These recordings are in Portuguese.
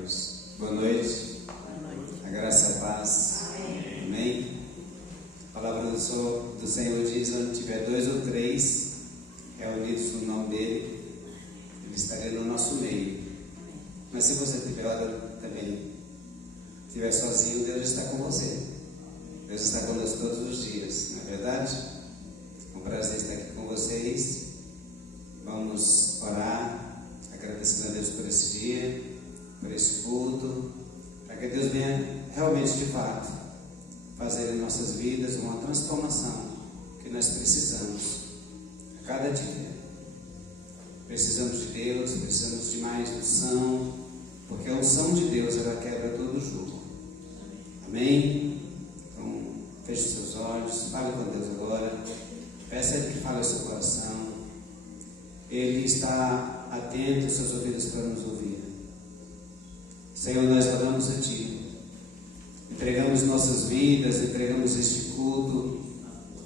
Deus. Boa noite. A graça e a paz. Amém. A palavra do Senhor diz: onde tiver 2 ou 3 reunidos no nome dele, ele estaria no nosso meio. Mas se você estiver sozinho, Deus está com você. Deus está conosco todos os dias, não é verdade? É um prazer estar aqui com vocês. Vamos orar, agradecendo a Deus por esse dia, por esse culto, para que Deus venha realmente, de fato, fazer em nossas vidas uma transformação que nós precisamos a cada dia. Precisamos de Deus, precisamos de mais unção, porque a unção de Deus, ela quebra todo o jugo. Amém? Então, feche seus olhos, fale com Deus agora, peça a Ele que fale ao seu coração. Ele está atento aos seus ouvidos para nos ouvir. Senhor, nós oramos a Ti, entregamos nossas vidas, entregamos este culto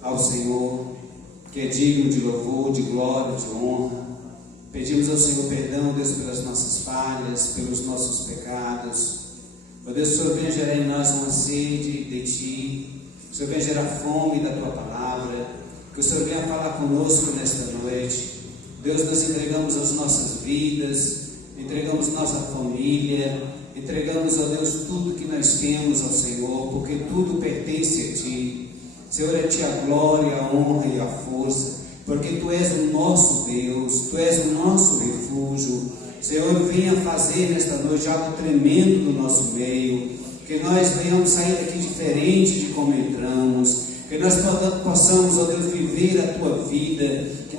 ao Senhor, que é digno de louvor, de glória, de honra. Pedimos ao Senhor perdão, Deus, pelas nossas falhas, pelos nossos pecados. Ó Deus, o Senhor venha gerar em nós uma sede de Ti, o Senhor venha gerar fome da Tua palavra, que o Senhor venha falar conosco nesta noite. Deus, nós entregamos as nossas vidas, entregamos nossa família, entregamos, ó Deus, tudo que nós temos ao Senhor, porque tudo pertence a Ti. Senhor, a Ti a glória, a honra e a força, porque Tu és o nosso Deus, Tu és o nosso refúgio. Senhor, venha fazer nesta noite algo tremendo no nosso meio, que nós venhamos sair daqui diferente de como entramos, que nós possamos, ó Deus, viver a Tua vida, que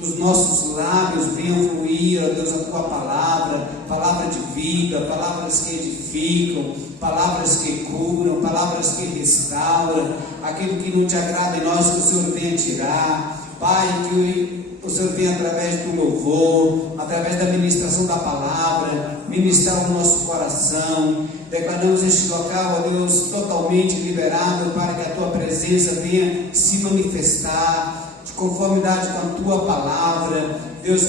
dos nossos lábios venham fluir, ó Deus, a Tua palavra, palavra de vida, palavras que edificam, palavras que curam, palavras que restauram, aquilo que não Te agrada em nós, que o Senhor venha tirar. Pai, que o Senhor venha através do louvor, através da ministração da palavra, ministrar o nosso coração. Declaramos este local, ó Deus, totalmente liberado, para que a Tua presença venha se manifestar, de conformidade com a Tua palavra, Deus,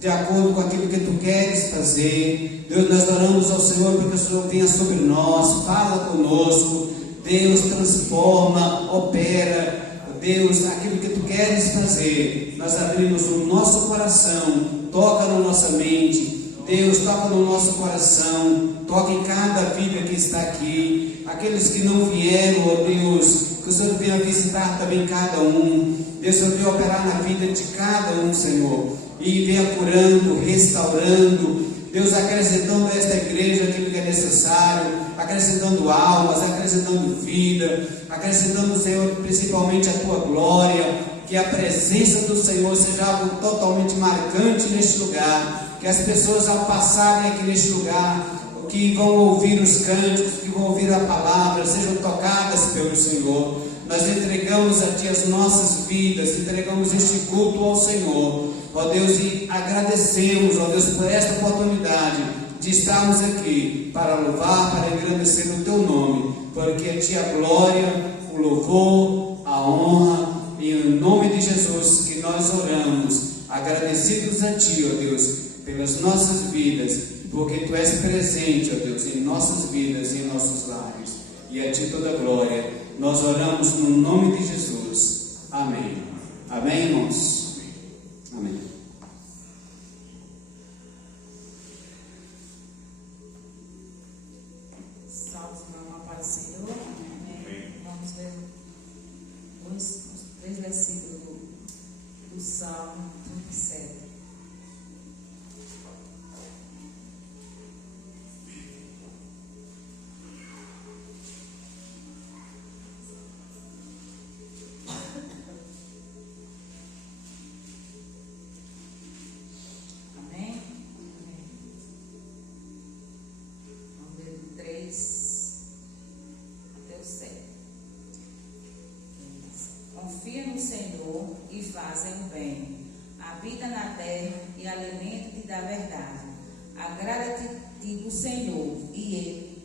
de acordo com aquilo que Tu queres fazer. Deus, nós oramos ao Senhor, porque o Senhor venha sobre nós, fala conosco, Deus, transforma, opera, Deus, aquilo que Tu queres fazer. Nós abrimos o nosso coração, toca na nossa mente, Deus, toca no nosso coração, toca em cada vida que está aqui, aqueles que não vieram, ó Deus, que o Senhor venha visitar também cada um, Deus, o Senhor venha operar na vida de cada um, Senhor, e venha curando, restaurando, Deus, acrescentando a esta igreja aquilo que é necessário, acrescentando almas, acrescentando vida, acrescentando, Senhor, principalmente a Tua glória, que a presença do Senhor seja algo totalmente marcante neste lugar, que as pessoas ao passarem aqui neste lugar, que vão ouvir os cânticos, que vão ouvir a palavra, sejam tocadas pelo Senhor. Nós entregamos a Ti as nossas vidas, entregamos este culto ao Senhor, ó Deus, e agradecemos, ó Deus, por esta oportunidade de estarmos aqui para louvar, para engrandecer o Teu nome, porque a Ti a glória, o louvor, a honra, e em nome de Jesus que nós oramos, agradecidos a Ti, ó Deus, pelas nossas vidas, porque Tu és presente, ó Deus, em nossas vidas e em nossos lares, e a Ti toda a glória. Nós oramos no nome de Jesus. Amém. Amém, irmãos? Amém. Salve, irmão, a paz do Senhor. Amém. Vamos ler os 3 versículos do Salmo 37. Confia no Senhor e fazem o bem. Habita na terra e alimenta-te da verdade. Agrada-te do Senhor e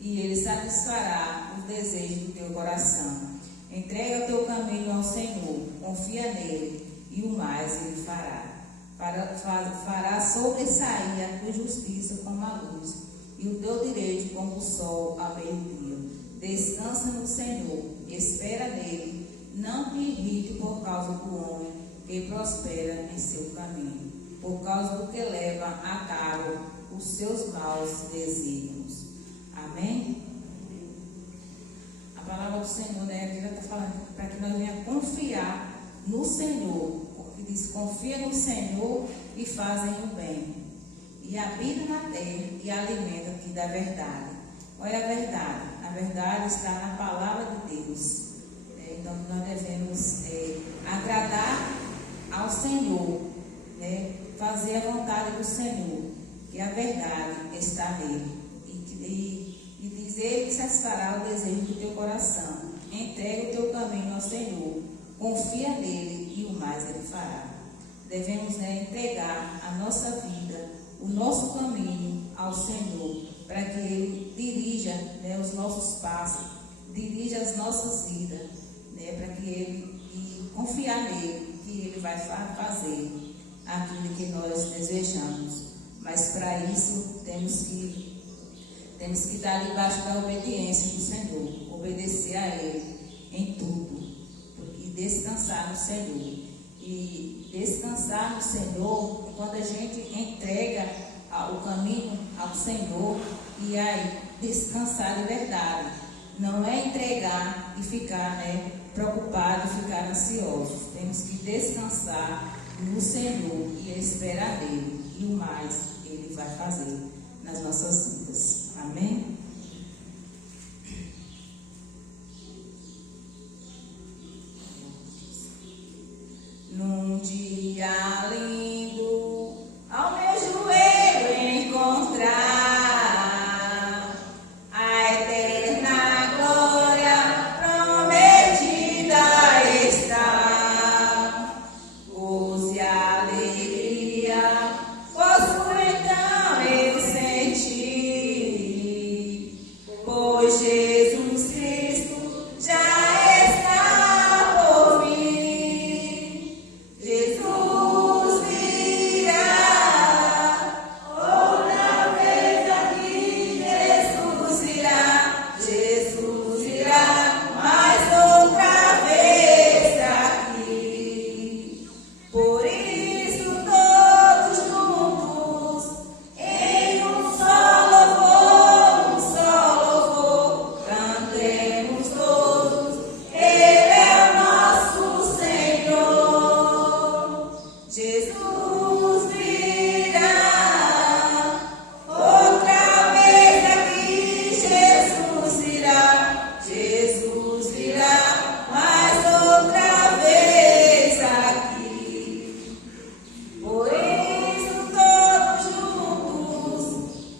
Ele satisfará os desejos do teu coração. Entrega o teu caminho ao Senhor, confia nele e o mais Ele fará. fará sobressair a tua justiça como a luz, e o teu direito como o sol ao meio-dia. Descansa no Senhor, espera nele, não te irrite por causa do homem que prospera em seu caminho, por causa do que leva a cabo os seus maus desígnios. Amém? A palavra do Senhor, né? A Bíblia está falando para que nós venhamos confiar no Senhor, porque diz: confia no Senhor e fazem o bem, e habita na terra e alimenta-te da verdade. Qual é a verdade? A verdade está na palavra de Deus. Então nós devemos agradar ao Senhor, né? Fazer a vontade do Senhor, que a verdade está nele, e dizer que satisfará o desejo do teu coração. Entrega o teu caminho ao Senhor, confia nele e o mais ele fará. Devemos, entregar a nossa vida, o nosso caminho ao Senhor, para que ele dirija, os nossos passos, dirija as nossas vidas, para que ele, e confiar nele, que ele vai fazer aquilo que nós desejamos. Mas para isso temos que estar debaixo da obediência do Senhor, obedecer a ele em tudo, e descansar no Senhor. E descansar no Senhor é quando a gente entrega o caminho ao Senhor, e aí descansar de verdade. Não é entregar e ficar preocupado, ficar ansiosos. Temos que descansar no Senhor e esperar nele, e o mais ele vai fazer nas nossas vidas. Amém? Num dia lindo, ao meu joelho encontrar a eterna glória prometida está. Gozo e alegria posso então eu sentir, pois Jesus Cristo já está por mim. Jesus virá outra vez aqui, Jesus virá mais outra vez aqui. Por isso todos juntos, em um só louvor, cantemos todos, Ele é o nosso Senhor. Jesus virá outra vez aqui, Jesus virá mais outra vez aqui. Por isso todos juntos,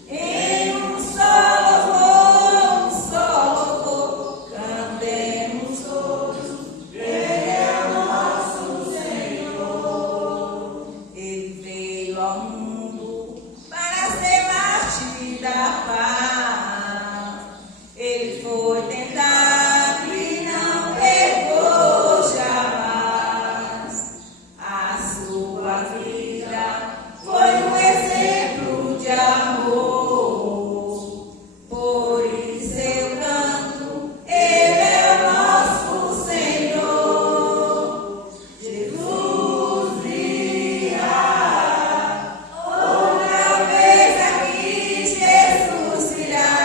em um só louvor, cantemos todos, Ele é o nosso Senhor. Ele veio ao mundo para ser mártir da paz. Ele foi tentado e não pecou jamais. A sua vida foi um exemplo de amor. Por isso eu canto, Ele é o nosso Senhor. Jesus virá outra vez aqui, Jesus virá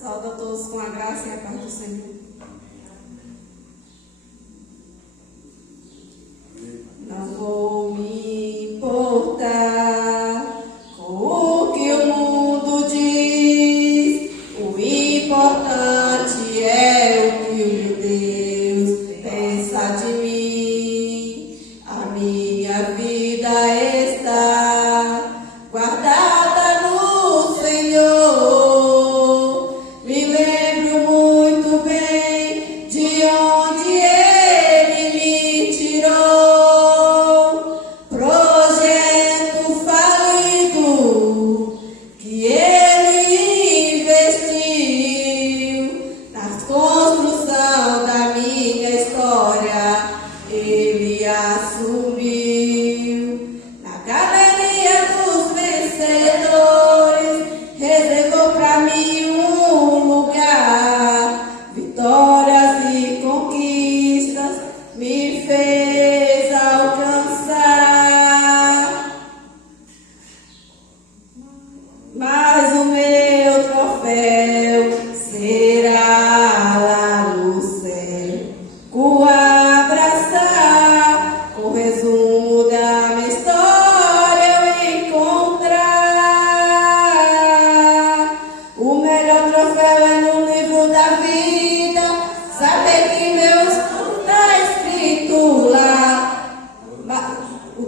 Saúde a todos com a graça e a paz do Senhor. Não vou me importar com o que o mundo diz. O importante é o que o Deus pensa de mim. A minha vida está guardada no Senhor. Me lembro muito bem de onde Ele me tirou. Projeto falido que Ele investiu na construção da minha história. Ele assumiu na galeria dos vencedores. Reservou pra mim um lugar. Vitórias e conquistas me fez alcançar. Mas o meu troféu será lá no céu. Com abraçar, com o resumo da minha história eu encontrar. O melhor troféu é no livro da vida. Saber que meus nome está escrito lá.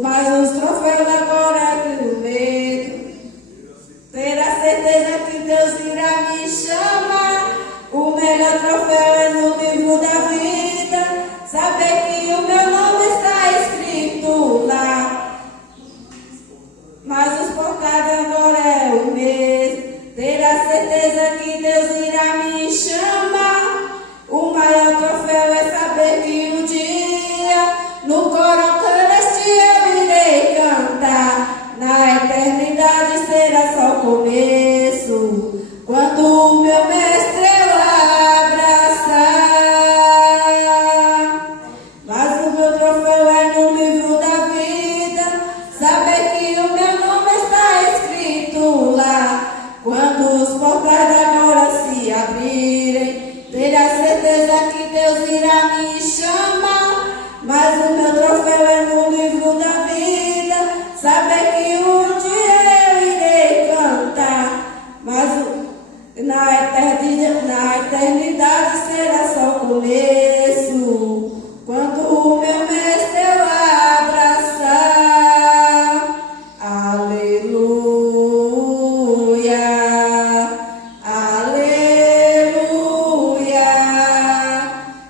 Mas os troféus agora é pelo medo. Ter a certeza que Deus irá me chamar. O melhor troféu é no livro da vida. Saber que o meu nome está escrito lá. Mas os portais agora é o mesmo. Ter a certeza que Deus irá me chamar. O maior troféu é saber que um dia no coro celeste eu irei cantar. Na eternidade será só o começo, quando o meu mestre eu abraçar. Mas o meu troféu é no livro da vida. Saber que o meu nome está escrito lá. Quando os portais agora se abrirem, ter a certeza que Deus irá me chamar. Mas o meu troféu é no livro da vida. Saber que um dia eu irei cantar. Mas na eternidade será só o começo, quando o meu mestre eu abraçar. Aleluia, aleluia,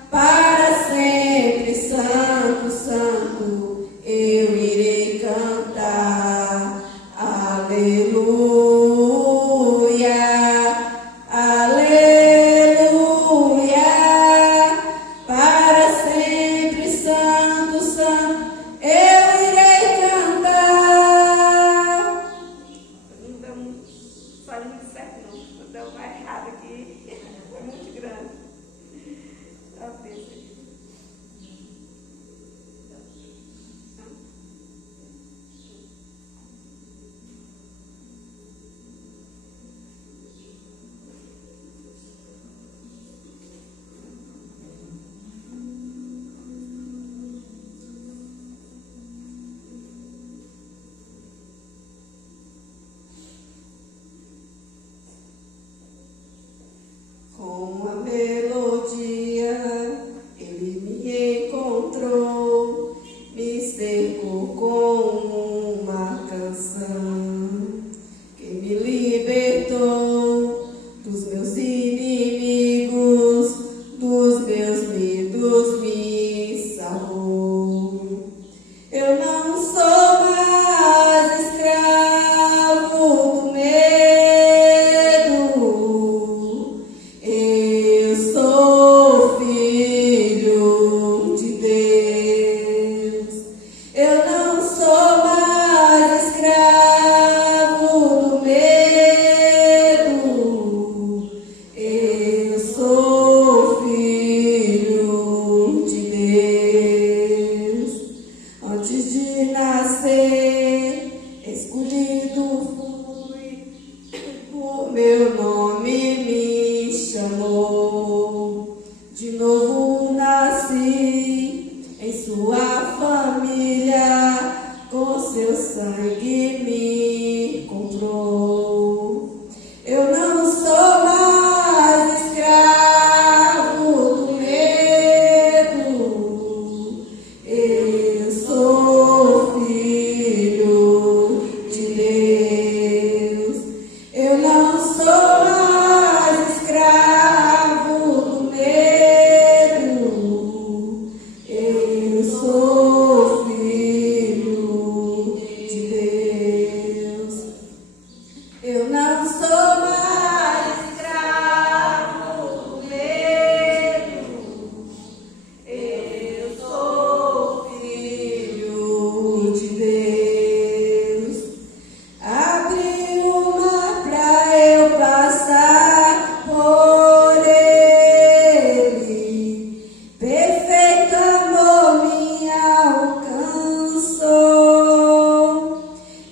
para sempre santo, santo eu irei cantar. Aleluia, aleluia, para sempre santo, santo eu irei cantar. Não deu muito, faz muito certo não, deu mais errado aqui, é muito grande. Só pensa aqui. Com a melodia ele me encontrou, me cercou com uma canção que me libertou dos meus inimigos, dos meus medos me salvou. Eu não sou mais escravo do medo. Eu sou filho de Deus. Eu não sou mais escravo do medo. Eu sou filho de Deus. Antes de nascer, escolhido fui, por meu nome me sangue me comprou. Eu não sou mais escravo do medo. Eu sou filho de Deus. Eu não sou mais escravo do medo. Eu sou filho de Deus. Eu não sou mais escravo do medo. Eu sou filho de Deus. Abre o mar pra eu passar por ele. Perfeito amor me alcançou.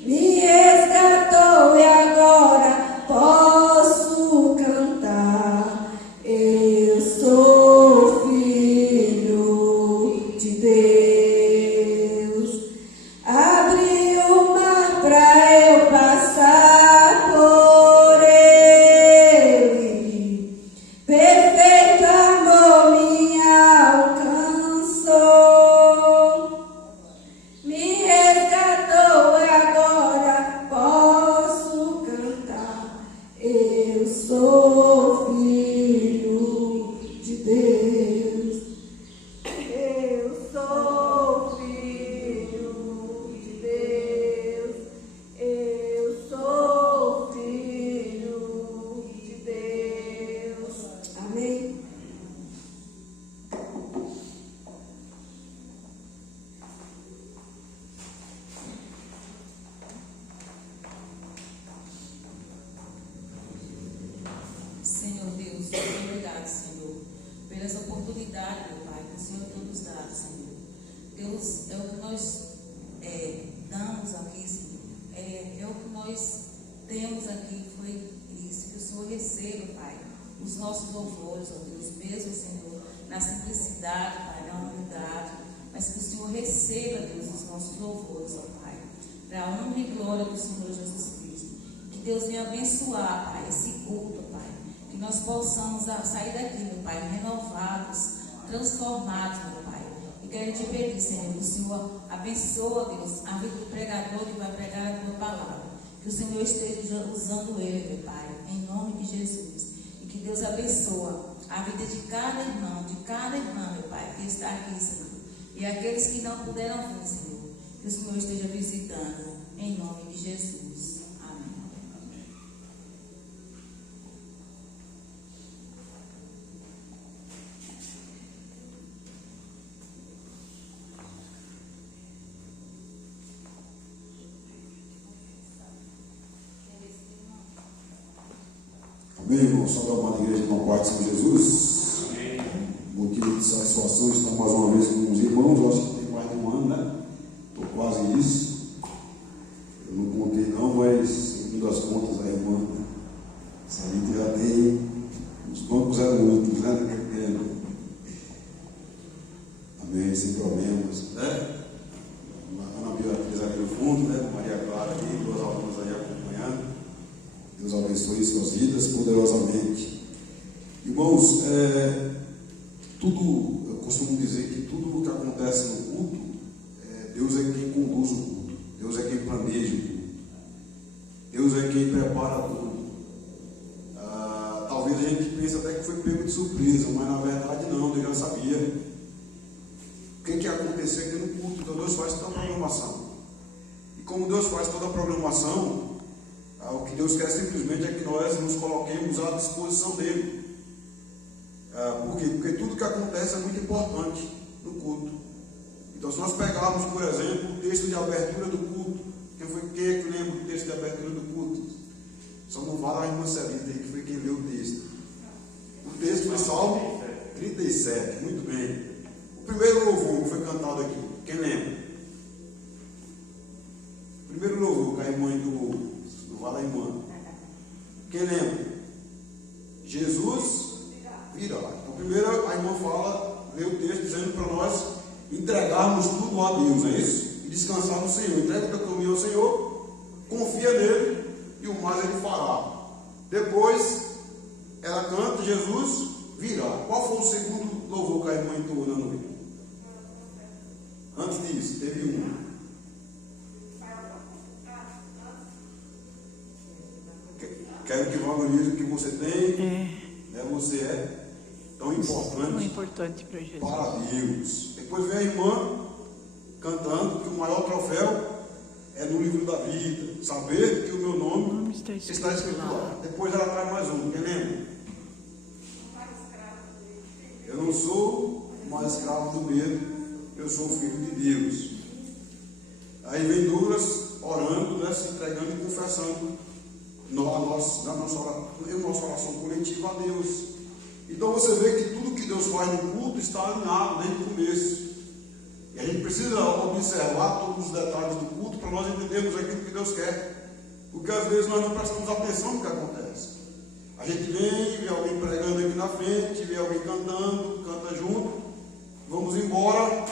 Me resgatou e agora posso cantar. Eu sou filho de Deus. Abre o mar pra eu passar por ele. Perfeito amor me alcançou. Me resgatou e agora posso cantar. Eu sou filho de Deus. Eu sou filho de Deus. Eu sou filho de Deus. Amém. Senhor Deus, muito obrigado, Senhor, pelas oportunidades, meu Pai, que o Senhor tem nos dado, Senhor. Deus, é o que nós damos aqui, Senhor, é o que nós temos aqui, foi isso, que o Senhor receba, Pai, os nossos louvores, ó Deus, mesmo, Senhor, na simplicidade, Pai, na humildade, mas que o Senhor receba, Deus, os nossos louvores, ó Pai, para a honra e glória do Senhor Jesus Cristo. Que Deus venha abençoar, Pai, esse culto, Pai. Que nós possamos sair daqui, meu Pai, renovados, transformados, meu Pai. E quero te pedir, Senhor, que o Senhor abençoa, Deus, a vida do pregador que vai pregar a tua palavra. Que o Senhor esteja usando ele, meu Pai, em nome de Jesus. E que Deus abençoa a vida de cada irmão, meu Pai, que está aqui, Senhor. E aqueles que não puderam vir, Senhor, que o Senhor esteja visitando, em nome de Jesus. Amém, irmão? Só da amada igreja com a paz de São Jesus. Motivo de satisfação estar mais uma vez com os irmãos. Eu acho que tem mais de um ano, né? Estou quase isso. Eu não contei não, mas segundo as contas da irmã, a gente já tem os bancos eram outros, né? Amém, sem problemas, né? Ana Beatriz ali no fundo, né? Maria Clara aqui, duas alunas aí acompanhando. Deus abençoe suas vidas poderosamente. Irmãos, eu costumo dizer que tudo o que acontece no culto, Deus é quem conduz o culto, Deus é quem planeja o culto, Deus é quem prepara tudo. Talvez a gente pense até que foi pego de surpresa, mas na verdade não, Deus já sabia o que ia acontecer aqui no culto. Então Deus faz toda a programação. E como Deus faz toda a programação, o que Deus quer simplesmente é que nós nos coloquemos à disposição dele. Por quê? Porque tudo que acontece é muito importante no culto. Então, se nós pegarmos, por exemplo, o texto de abertura do culto, quem é que lembra do texto de abertura do culto? Só não vale a irmã Celita aí, que foi quem leu o texto. O texto foi Salmo 37, muito bem. O primeiro louvor que foi cantado aqui, quem lembra? O primeiro louvor que a irmã entoou, não vale a irmã. Quem lembra? Jesus virá. Então, primeiro a irmã lê o texto dizendo para nós entregarmos tudo a Deus, é isso? descansar no Senhor. Entrega o teu caminho ao Senhor, confia nele e o mais ele fará. Depois ela canta, Jesus virá. Qual foi o segundo louvor que a irmã entoou na noite? Antes disso, teve um. Quero que valorize o que você tem. Você é tão importante para Jesus. Para Deus. Depois vem a irmã cantando que o maior troféu é no livro da vida. Saber que o meu nome está escrito lá. Depois ela traz mais um. Quem lembra? Eu não sou mais escravo do medo. Eu sou filho de Deus. Aí vem Douglas orando, né, se entregando e confessando na nossa oração coletiva a Deus. Então você vê que tudo que Deus faz no culto está alinhado desde o começo. E a gente precisa observar todos os detalhes do culto para nós entendermos aquilo que Deus quer. Porque às vezes nós não prestamos atenção no que acontece. A gente vê alguém pregando aqui na frente, vê alguém cantando, canta junto, vamos embora.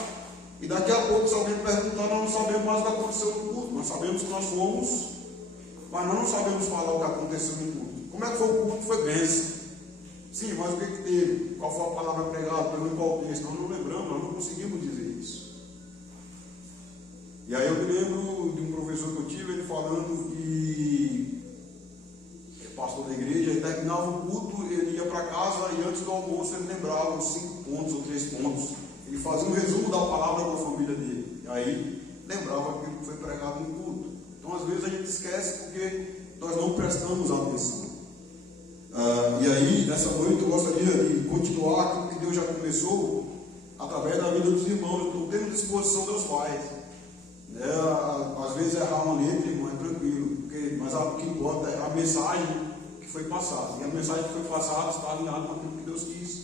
E daqui a pouco, se alguém perguntar, nós não sabemos mais o que aconteceu no culto. Nós sabemos que nós fomos, mas nós não sabemos falar o que aconteceu no culto. Como é que foi o culto? Foi bênção. Sim, mas o que teve? Qual foi a palavra pregada? Pelo qual texto? Nós não lembramos, nós não conseguimos dizer isso. E aí eu me lembro de um professor que eu tive, ele falando que pastor da igreja, ele terminava o culto, ele ia para casa e antes do almoço ele lembrava os 5 pontos ou 3 pontos. Ele fazia um resumo da palavra com a família dele. E aí lembrava aquilo que foi pregado no culto. Então às vezes a gente esquece porque nós não prestamos atenção. E aí, nessa noite eu gostaria de continuar aquilo que Deus já começou através da vida dos irmãos. Eu estou tendo disposição dos pais. Às vezes errar uma letra, irmão, é tranquilo. Mas o que importa é a mensagem que foi passada. E a mensagem que foi passada está alinhada com aquilo que Deus quis.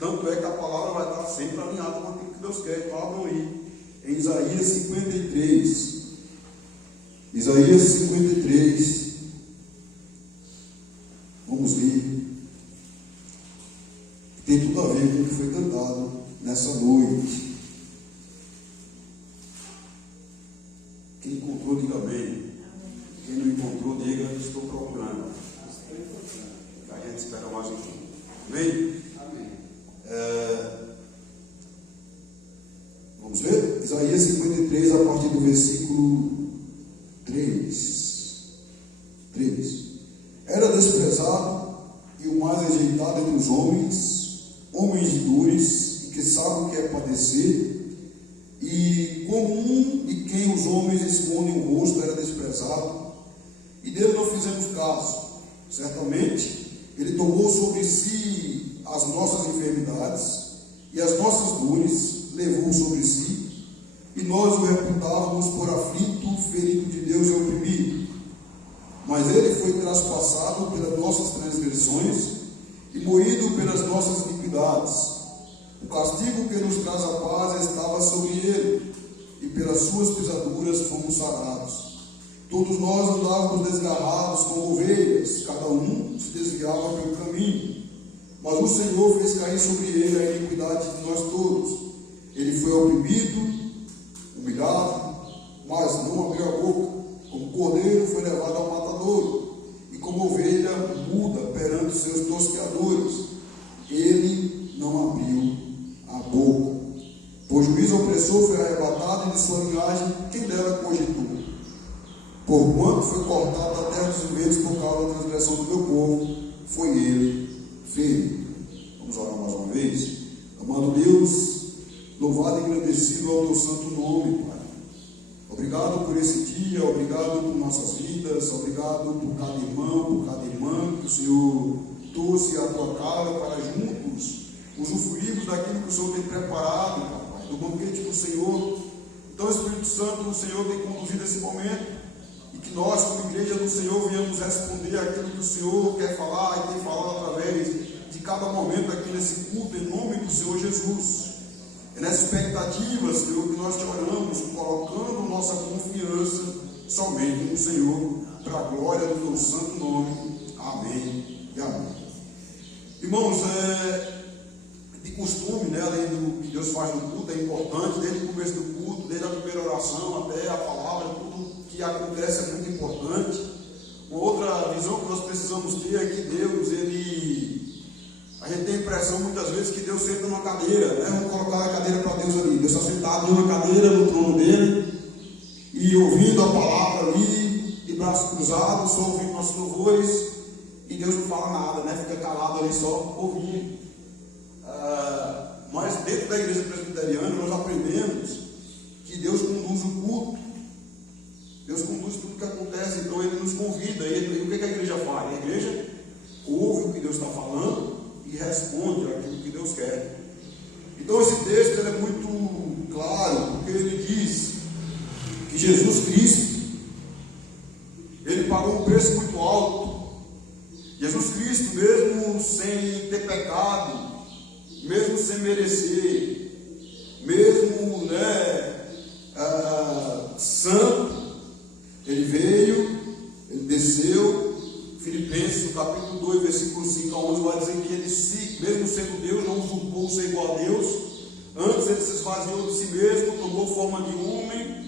Tanto é que a palavra vai estar sempre alinhada com aquilo que Deus quer. Então abram aí em Isaías 53. Isaías 53. Vamos ler. Tem tudo a ver com o que foi cantado nessa noite. Quem encontrou, diga amém. Quem não encontrou, diga estou procurando. A gente espera mais um pouco. Amém? Vamos ver? Isaías 53, a partir do versículo 3. Era desprezado e o mais rejeitado entre os homens de dores, e que sabe o que é padecer, e como um de quem os homens escondem o rosto, era desprezado, e dele não fizemos caso. Certamente, ele tomou sobre si as nossas enfermidades, e as nossas dores levou sobre si, e nós o reputávamos por aflito, ferido de Deus e oprimido. Mas ele foi traspassado pelas nossas transgressões e moído pelas nossas iniquidades. O castigo que nos traz a paz estava sobre ele, e pelas suas pisaduras fomos sarados. Todos nós andávamos desgarrados como ovelhas, cada um se desviava pelo caminho. Mas o Senhor fez cair sobre ele a iniquidade de nós todos. Ele foi oprimido, humilhado, mas não abriu a boca. Como cordeiro foi levado ao matadouro, e como ovelha muda perante os seus tosqueadores, ele não abriu a boca. Por juízo opressor foi arrebatado, e de sua linhagem quem dera cogitou. Porquanto foi cortado da terra dos viventes por causa da transgressão do meu povo, foi ele ferido. Vamos orar mais uma vez. Amado Deus, louvado e agradecido ao teu santo nome, Pai. Obrigado por esse dia, obrigado por nossas vidas, obrigado por cada irmão, por cada irmã que o Senhor trouxe à tua casa para juntos usufruirmos daquilo que o Senhor tem preparado, Pai, do banquete do Senhor. Então, Espírito Santo, o Senhor tem conduzido esse momento, e que nós, como igreja do Senhor, venhamos responder aquilo que o Senhor quer falar e tem falado através de cada momento aqui nesse culto, em nome do Senhor Jesus. É nessa expectativa, Senhor, que nós te oramos, colocando nossa confiança somente no Senhor, para a glória do teu santo nome. Amém e amém. Irmãos, costume, né, além do que Deus faz no culto, é importante, desde o começo do culto, desde a primeira oração até a palavra, tudo que acontece é muito importante. Uma outra visão que nós precisamos ter é que Deus, a gente tem a impressão muitas vezes que Deus senta numa cadeira, né? Vamos colocar a cadeira para Deus ali. Deus está sentado numa cadeira no trono dele e ouvindo a palavra ali, de braços cruzados, só ouvindo nossos louvores, e Deus não fala nada, né? Fica calado ali só ouvindo. Mas dentro da igreja presbiteriana nós aprendemos que Deus conduz o culto, Deus conduz tudo que acontece, então Ele nos convida. E o que a igreja faz? A igreja ouve o que Deus está falando e responde aquilo que Deus quer. Então esse texto ele é muito claro, porque ele diz que Jesus Cristo, Ele pagou um preço muito alto. Jesus Cristo, mesmo sem ter pecado, mesmo sem merecer, mesmo santo, Ele veio, Ele desceu. Filipenses, no capítulo 2, versículo 5 a 11, vai dizer que Ele, mesmo sendo Deus, não usurpou ser igual a Deus. Antes Ele se esvaziou de si mesmo, tomou forma de homem,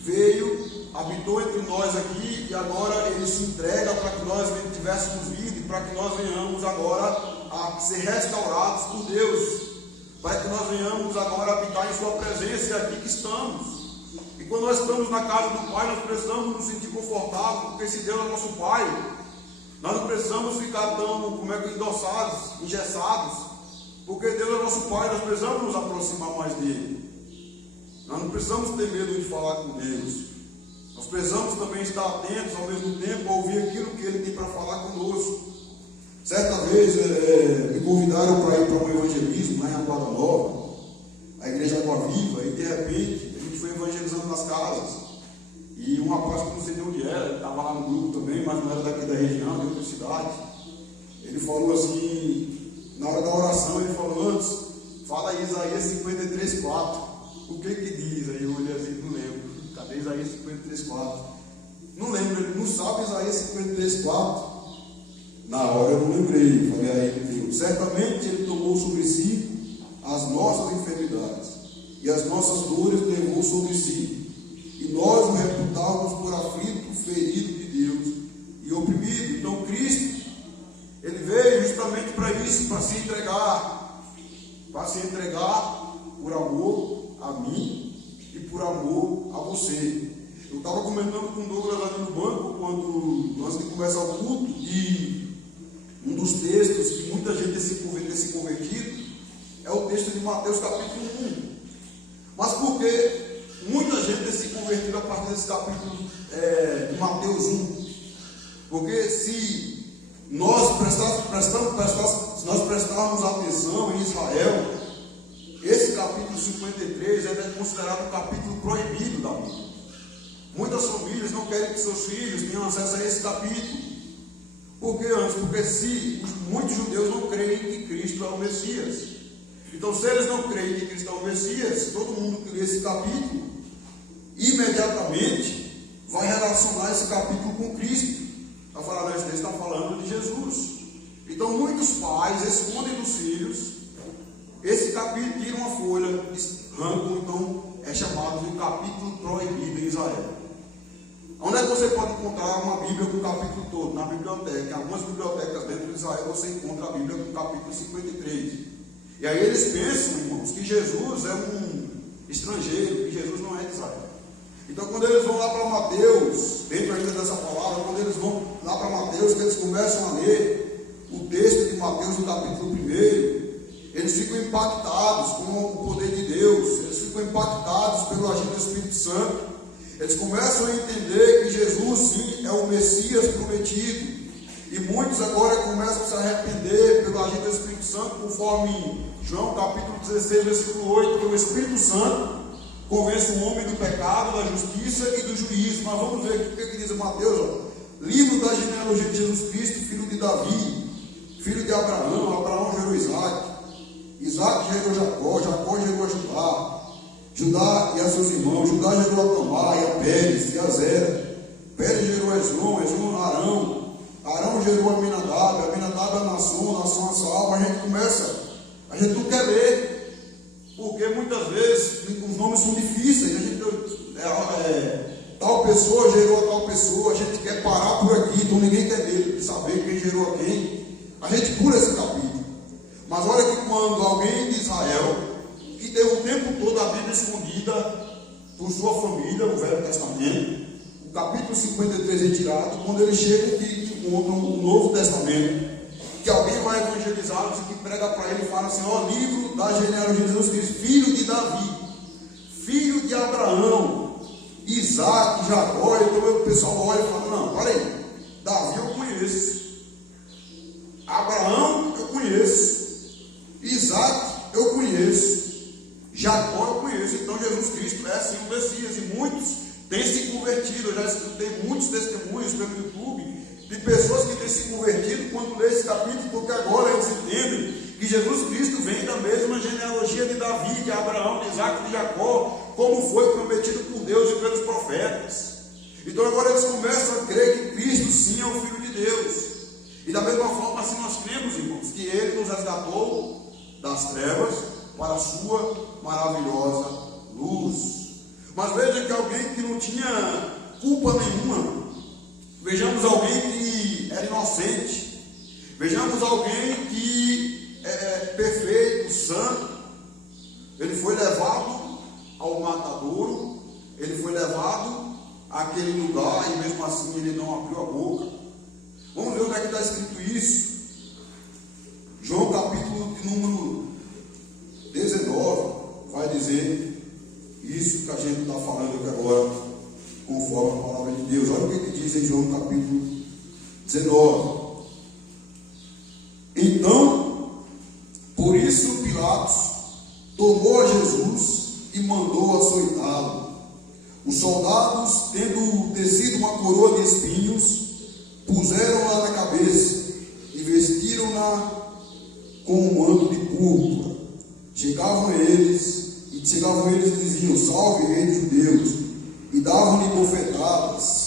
veio, habitou entre nós aqui, e agora Ele se entrega para que nós tivéssemos vida e para que nós venhamos agora a ser restaurados por Deus, para que nós venhamos agora habitar em Sua presença, e aqui que estamos. E quando nós estamos na casa do Pai, nós precisamos nos sentir confortáveis, porque se Deus é nosso Pai, nós não precisamos ficar tão, endossados, engessados, porque Deus é nosso Pai, nós precisamos nos aproximar mais dEle. Nós não precisamos ter medo de falar com Deus. Nós precisamos também estar atentos ao mesmo tempo a ouvir aquilo que Ele tem para falar conosco. Certa vez me convidaram para ir para um evangelismo lá em Aguada Nova, a igreja Água Viva, e de repente a gente foi evangelizando nas casas. E um rapaz que não sei de onde era, estava lá no grupo também, mas não era daqui da região, de outra cidade. Ele falou assim, na hora da oração, ele falou: antes, fala aí Isaías 53:4. O que diz? Aí eu olhei assim, não lembro. Cadê Isaías 53:4? Não lembro, ele não sabe Isaías 53:4. Na hora eu não lembrei. Falei a ele: certamente Ele tomou sobre si as nossas enfermidades e as nossas dores levou sobre si. E nós o reputávamos por aflito, ferido de Deus e oprimido. Então Cristo, Ele veio justamente para isso, para se entregar por amor a mim e por amor a você. Eu estava comentando com o Douglas ali no banco, antes de começar o culto, e um dos textos que muita gente tem se convertido é o texto de Mateus capítulo 1. Mas por que muita gente tem se convertido a partir desse capítulo de Mateus 1? Porque se nós prestarmos atenção em Israel, esse capítulo 53 é considerado o capítulo proibido da Bíblia. Muitas famílias não querem que seus filhos tenham acesso a esse capítulo. Por que antes? Porque se muitos judeus não creem que Cristo é o Messias. Então, se eles não creem que Cristo é o Messias, todo mundo que lê esse capítulo, imediatamente vai relacionar esse capítulo com Cristo. Vai falar: não, esse texto está falando de Jesus. Então, muitos pais escondem dos filhos esse capítulo, tiram uma folha, arrancam, então é chamado de capítulo proibido em Israel. Onde é que você pode encontrar uma Bíblia com o capítulo todo? Na biblioteca. Em algumas bibliotecas dentro de Israel você encontra a Bíblia com o capítulo 53. E aí eles pensam, irmãos, que Jesus é um estrangeiro, que Jesus não é de Israel. Então, quando eles vão lá para Mateus, dentro ainda dessa palavra, quando eles vão lá para Mateus, que eles começam a ler o texto de Mateus no capítulo 1, eles ficam impactados com o poder de Deus, eles ficam impactados pelo agir do Espírito Santo. Eles começam a entender que Jesus, sim, é o Messias prometido. E muitos agora começam a se arrepender pelo agir do Espírito Santo, conforme João capítulo 16, versículo 8, que o Espírito Santo convence o homem do pecado, da justiça e do juízo. Mas vamos ver aqui o que diz Mateus. Livro da genealogia de Jesus Cristo, filho de Davi, filho de Abraão. Abraão gerou Isaac, Isaac gerou Jacó, Jacó gerou Judá, Judá e a seus irmãos, Judá gerou a Tamar e a Pérez e a Zera, Pérez gerou a Hezron, Hezron a Arão, Arão gerou a Aminadab, Aminadab a Naasson, Naasson a Salma. A gente começa A gente não quer ler, porque muitas vezes os nomes são difíceis. A gente, tal pessoa gerou a tal pessoa, a gente quer parar por aqui, então ninguém quer saber quem gerou a quem. A gente pula esse capítulo. Mas olha que quando alguém de Israel, que teve o tempo todo a Bíblia escondida por sua família, no Velho Testamento, o capítulo 53 retirado, quando eles chegam que encontram o Novo Testamento, que alguém vai evangelizá-los e que prega para ele e fala assim: ó, livro da genealogia de Jesus Cristo, filho de Davi, filho de Abraão, Isaac, Jacó. Então o pessoal olha e fala: não, olha aí, Davi eu conheço, Abraão eu conheço, Isaac eu conheço, Jacó eu conheço. Então Jesus Cristo é sim o Messias, e muitos têm se convertido. Eu já escutei muitos testemunhos pelo YouTube de pessoas que têm se convertido quando lê esse capítulo, porque agora eles entendem que Jesus Cristo vem da mesma genealogia de Davi, de Abraão, de Isaac, de Jacó, como foi prometido por Deus e pelos profetas. Então agora eles começam a crer que Cristo sim é o Filho de Deus. E da mesma forma assim nós cremos, irmãos, que Ele nos resgatou das trevas para a sua maravilhosa luz. Mas veja que alguém que não tinha culpa nenhuma, vejamos alguém que era inocente, vejamos alguém que é perfeito, santo, ele foi levado ao matadouro, ele foi levado àquele lugar e mesmo assim ele não abriu a boca. Vamos ver onde é que está escrito isso. João capítulo de número 19 vai dizer isso que a gente está falando aqui agora, conforme a palavra de Deus. Olha o que ele diz em João capítulo 19. Então, por isso Pilatos tomou a Jesus e mandou açoitá-lo. Os soldados, tendo tecido uma coroa de espinhos, puseram-na na cabeça e vestiram-na com um manto de púrpura. Chegavam eles e diziam: salve, rei dos judeus, e davam-lhe bofetadas.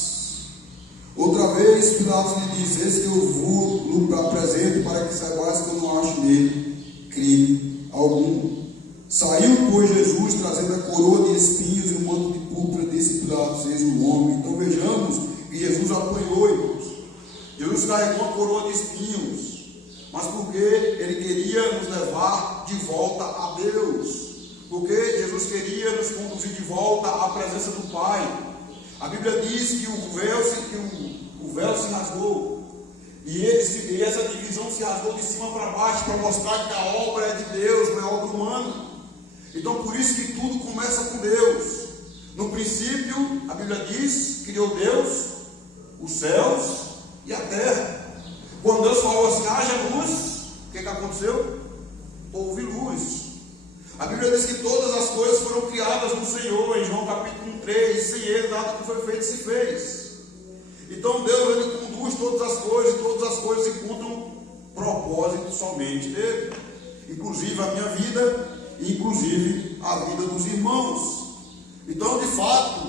Outra vez Pilatos lhe disse: eis que eu vos apresento para que saibais que eu não acho nele crime algum. Saiu, pois, Jesus, trazendo a coroa de espinhos e o manto de púrpura, disse Pilatos: eis o homem. Então vejamos que Jesus apanhou, irmãos. Jesus carregou a coroa de espinhos, mas porque ele queria nos levar de volta a Deus, porque Jesus queria nos conduzir de volta à presença do Pai. A Bíblia diz que o véu se rasgou, e essa divisão se rasgou de cima para baixo, para mostrar que a obra é de Deus, não é obra humana. Então por isso que tudo começa com Deus. No princípio, a Bíblia diz, criou Deus os céus e a terra. Quando Deus falou assim: haja luz, o que aconteceu? Houve luz. A Bíblia diz que todas as coisas foram criadas no Senhor, em João capítulo 3, sem ele nada que foi feito se fez. Então Deus, ele conduz todas as coisas encontram propósito somente dele, inclusive a minha vida, e inclusive a vida dos irmãos. Então, de fato,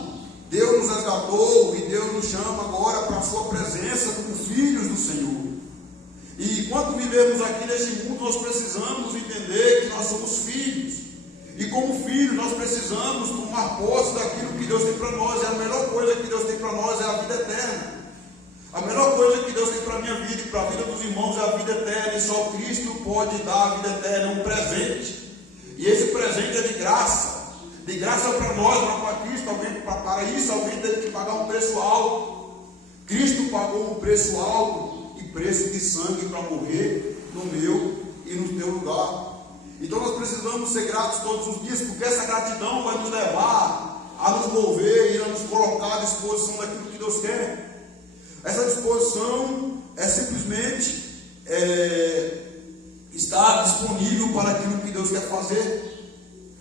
Deus nos resgatou e Deus nos chama agora para a sua presença como filhos do Senhor. E enquanto vivemos aqui neste mundo, nós precisamos entender que nós somos filhos. E como filhos, nós precisamos tomar posse daquilo que Deus tem para nós. E a melhor coisa que Deus tem para nós é a vida eterna. A melhor coisa que Deus tem para a minha vida e para a vida dos irmãos é a vida eterna. E só Cristo pode dar a vida eterna, é um presente. E esse presente é de graça. De graça para nós, não para Cristo. Para isso, alguém teve que pagar um preço alto. Cristo pagou um preço alto e preço de sangue para morrer no meu e no teu lugar. Então nós precisamos ser gratos todos os dias, porque essa gratidão vai nos levar a nos mover e a nos colocar à disposição daquilo que Deus quer. Essa disposição é simplesmente estar disponível para aquilo que Deus quer fazer.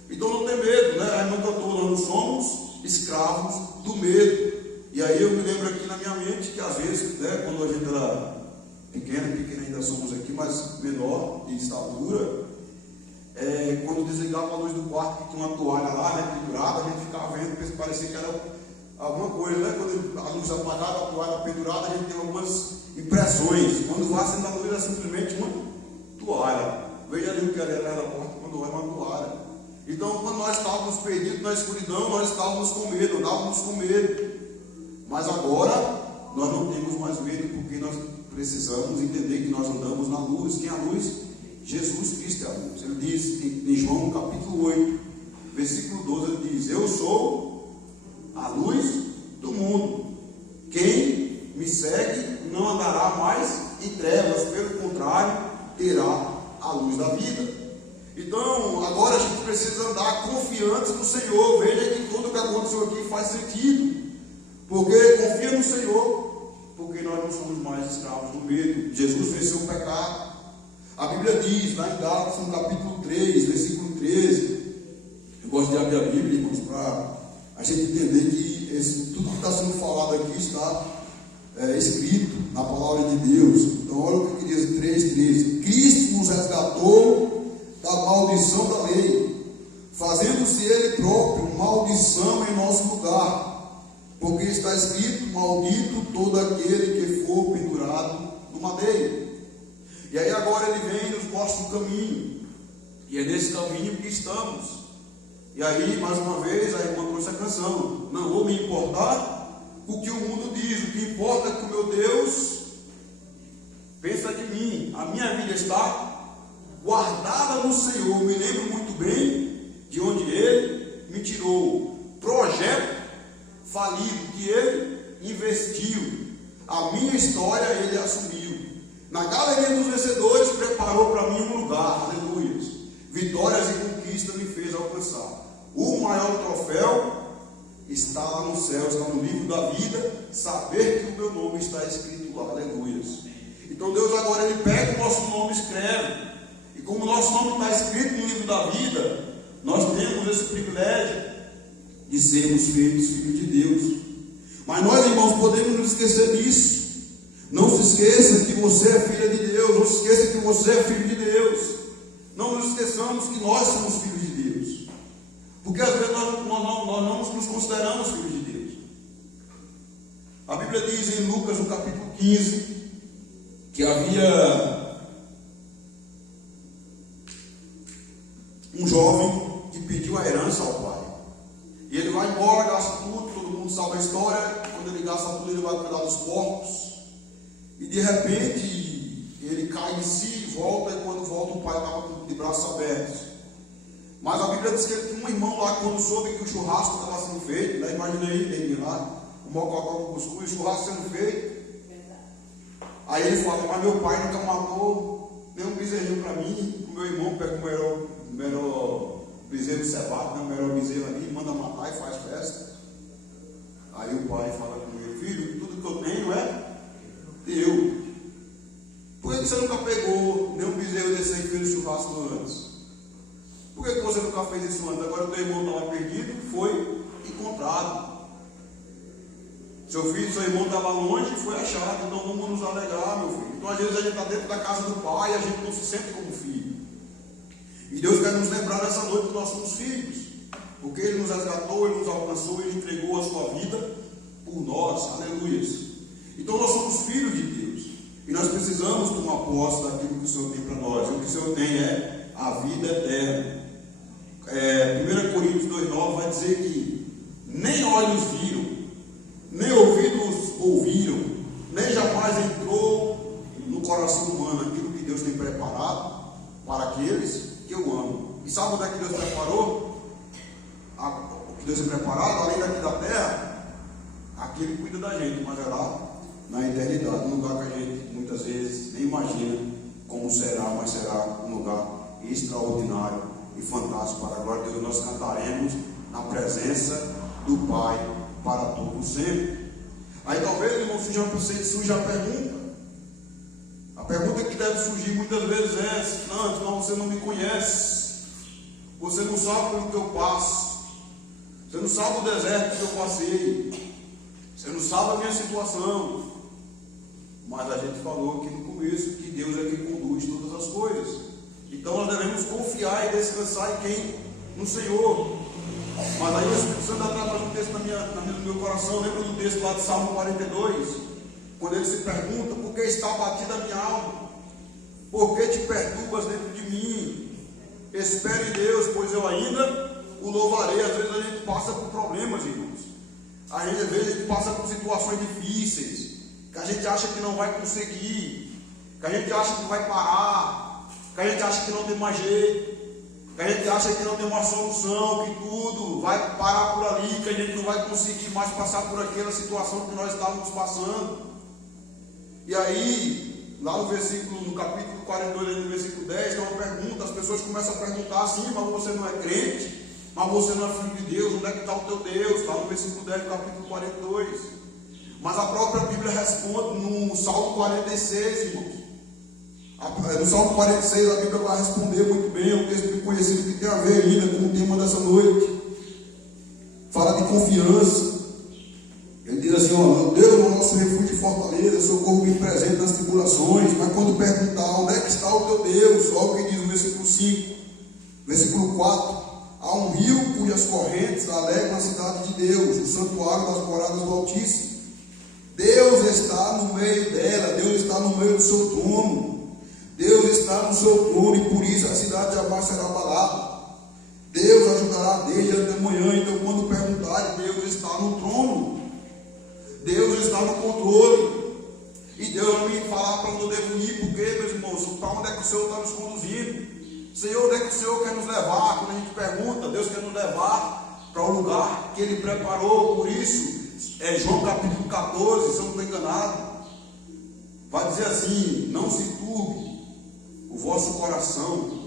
Então não tem medo, né? A irmã cantou: nós não somos escravos do medo. E aí eu me lembro aqui na minha mente que às vezes, né, quando a gente era pequena ainda somos aqui, mas menor de estatura, quando desligava a luz do quarto, que tinha uma toalha lá, né, pendurada, a gente ficava vendo, porque parecia que era alguma coisa, né? Quando a luz apagada, a toalha pendurada, a gente tem algumas impressões. Quando vai acender a luz é simplesmente uma toalha. veja ali o que era atrás da porta quando vai magoar. Então, quando nós estávamos perdidos na escuridão, nós estávamos com medo, andávamos com medo. Mas agora, nós não temos mais medo, porque nós precisamos entender que nós andamos na luz. Quem é a luz? Jesus Cristo é a luz. Ele diz em João capítulo 8, versículo 12, ele diz: eu sou a luz do mundo. Quem me segue não andará mais em trevas, pelo contrário, terá a luz da vida. Então, agora a gente precisa andar confiantes no Senhor. Veja que tudo que aconteceu aqui faz sentido, porque confia no Senhor, porque nós não somos mais escravos do medo. Jesus venceu o pecado. A Bíblia diz, lá em Gálatas, no capítulo 3, versículo 13, eu gosto de abrir a Bíblia, irmãos, para a gente entender que tudo que está sendo falado aqui está escrito na palavra de Deus. Então, olha o que diz 3,13: Cristo nos resgatou da maldição da lei, fazendo-se Ele próprio maldição em nosso lugar, porque está escrito: maldito todo aquele que for pendurado no madeiro. E aí agora ele vem e nos mostra o caminho, e é nesse caminho que estamos. E aí, mais uma vez, a irmã trouxe a canção: não vou me importar com o que o mundo diz, o que importa é que o meu Deus pensa de mim. A minha vida está guardada no Senhor. Eu me lembro muito bem de onde Ele me tirou. Projeto falido que Ele investiu, a minha história Ele assumiu. Na galeria dos vencedores preparou para mim um lugar, aleluias. Vitórias e conquistas me fez alcançar. O maior troféu está lá no céu, está no livro da vida, saber que o meu nome está escrito lá, aleluias. Então Deus agora Ele pega o nosso nome e escreve. E como o nosso nome está escrito no livro da vida, nós temos esse privilégio de sermos feitos filhos de Deus. Mas nós, irmãos, podemos nos esquecer disso. Não se esqueça que você é filha de Deus. Não se esqueça que você é filho de Deus. Não nos esqueçamos que nós somos filhos de Deus, porque às vezes nós não nos consideramos filhos de Deus. A Bíblia diz em Lucas, no capítulo 15, que havia um jovem que pediu a herança ao pai. E ele vai embora, gasta tudo, todo mundo sabe a história. Quando ele gasta tudo, ele vai cuidar dos porcos. E de repente, ele cai em si e volta. E quando volta, o pai estava de braços abertos. Mas a Bíblia diz que ele tinha um irmão lá, quando soube que o churrasco estava sendo feito. Né? Imagina aí, ele lá, o mococó com cuscuz, o churrasco sendo feito. Aí ele fala: mas meu pai nunca matou nenhum bezerrinho para mim. O meu irmão pega o melhor bezerro cevado, o melhor bezerro ali, manda matar e faz festa. Aí o pai fala com ele: filho, tudo que eu tenho é teu. Por que você nunca pegou nenhum bezerro desse aí que fez o churrasco antes? Por que você nunca fez isso antes? Agora o teu irmão estava perdido, foi encontrado. Seu irmão estava longe e foi achado. Então vamos nos alegrar, meu filho. Então às vezes a gente está dentro da casa do pai e a gente não se sente como filho. E Deus quer nos lembrar nessa noite que nós somos filhos, porque Ele nos resgatou, Ele nos alcançou, Ele entregou a sua vida por nós, aleluias. Então nós somos filhos de Deus, e nós precisamos tomar posse daquilo que o Senhor tem para nós. E o que o Senhor tem é a vida eterna. 1 Coríntios 2,9 vai dizer que nem olhos viram, nem ouvidos ouviram, nem jamais entrou no coração humano aquilo que Deus tem preparado para aqueles que eu amo. E sabe onde é que Deus preparou? O que Deus tem preparado, além daqui da terra, aquele que cuida da gente, mas é lá na eternidade, um lugar que a gente muitas vezes nem imagina como será, mas será um lugar extraordinário e fantástico para a glória de Deus. Nós cantaremos na presença do Pai para todo sempre. Aí talvez, irmão, surge a pergunta. A pergunta que deve surgir muitas vezes é: Santos, mas você não me conhece, você não sabe pelo que eu passo, você não sabe o deserto que eu passei, você não sabe a minha situação. Mas a gente falou aqui no começo que Deus é quem conduz todas as coisas. Então nós devemos confiar e descansar em quem? No Senhor. Mas aí o Espírito Santo atrás um texto no meu coração. Lembra do texto lá de Salmo 42? Quando ele se pergunta: por que está abatida a minha alma? Por que te perturbas dentro de mim? Espere em Deus, pois eu ainda o louvarei. Às vezes a gente passa por problemas, irmãos. Às vezes a gente passa por situações difíceis, que a gente acha que não vai conseguir, que a gente acha que vai parar, que a gente acha que não tem mais jeito, que a gente acha que não tem uma solução, que tudo vai parar por ali, que a gente não vai conseguir mais passar por aquela situação que nós estávamos passando. E aí, lá no capítulo 42, no versículo 10, tem uma pergunta, as pessoas começam a perguntar assim: mas você não é crente? Mas você não é filho de Deus? Onde é que está o teu Deus? Está no versículo 10 do capítulo 42. Mas a própria Bíblia responde no Salmo 46, irmãos. No Salmo 46 a Bíblia vai responder muito bem, é um texto bem conhecido que tem a ver ainda com o tema dessa noite. Fala de confiança. Ele diz assim: ó, meu Deus é o nosso refúgio e fortaleza, socorro bem presente nas tribulações. Mas quando perguntar onde é que está o teu Deus, olha o que diz no versículo 5, versículo 4: há um rio cujas correntes alegram a cidade de Deus, o santuário das moradas do Altíssimo. Deus está no meio dela, Deus está no meio do seu trono. Deus está no seu trono e por isso a cidade jamais será abalada. Deus ajudará desde até amanhã. Então, quando perguntarem, Deus está no trono, Deus está no controle. E Deus vai me falar para onde eu devo ir, porque, meus irmãos, para onde é que o Senhor está nos conduzindo? Senhor, onde é que o Senhor quer nos levar? Quando a gente pergunta, Deus quer nos levar para o lugar que Ele preparou. Por isso, João capítulo 14, se eu não estou enganado, vai dizer assim: não se turbe o vosso coração.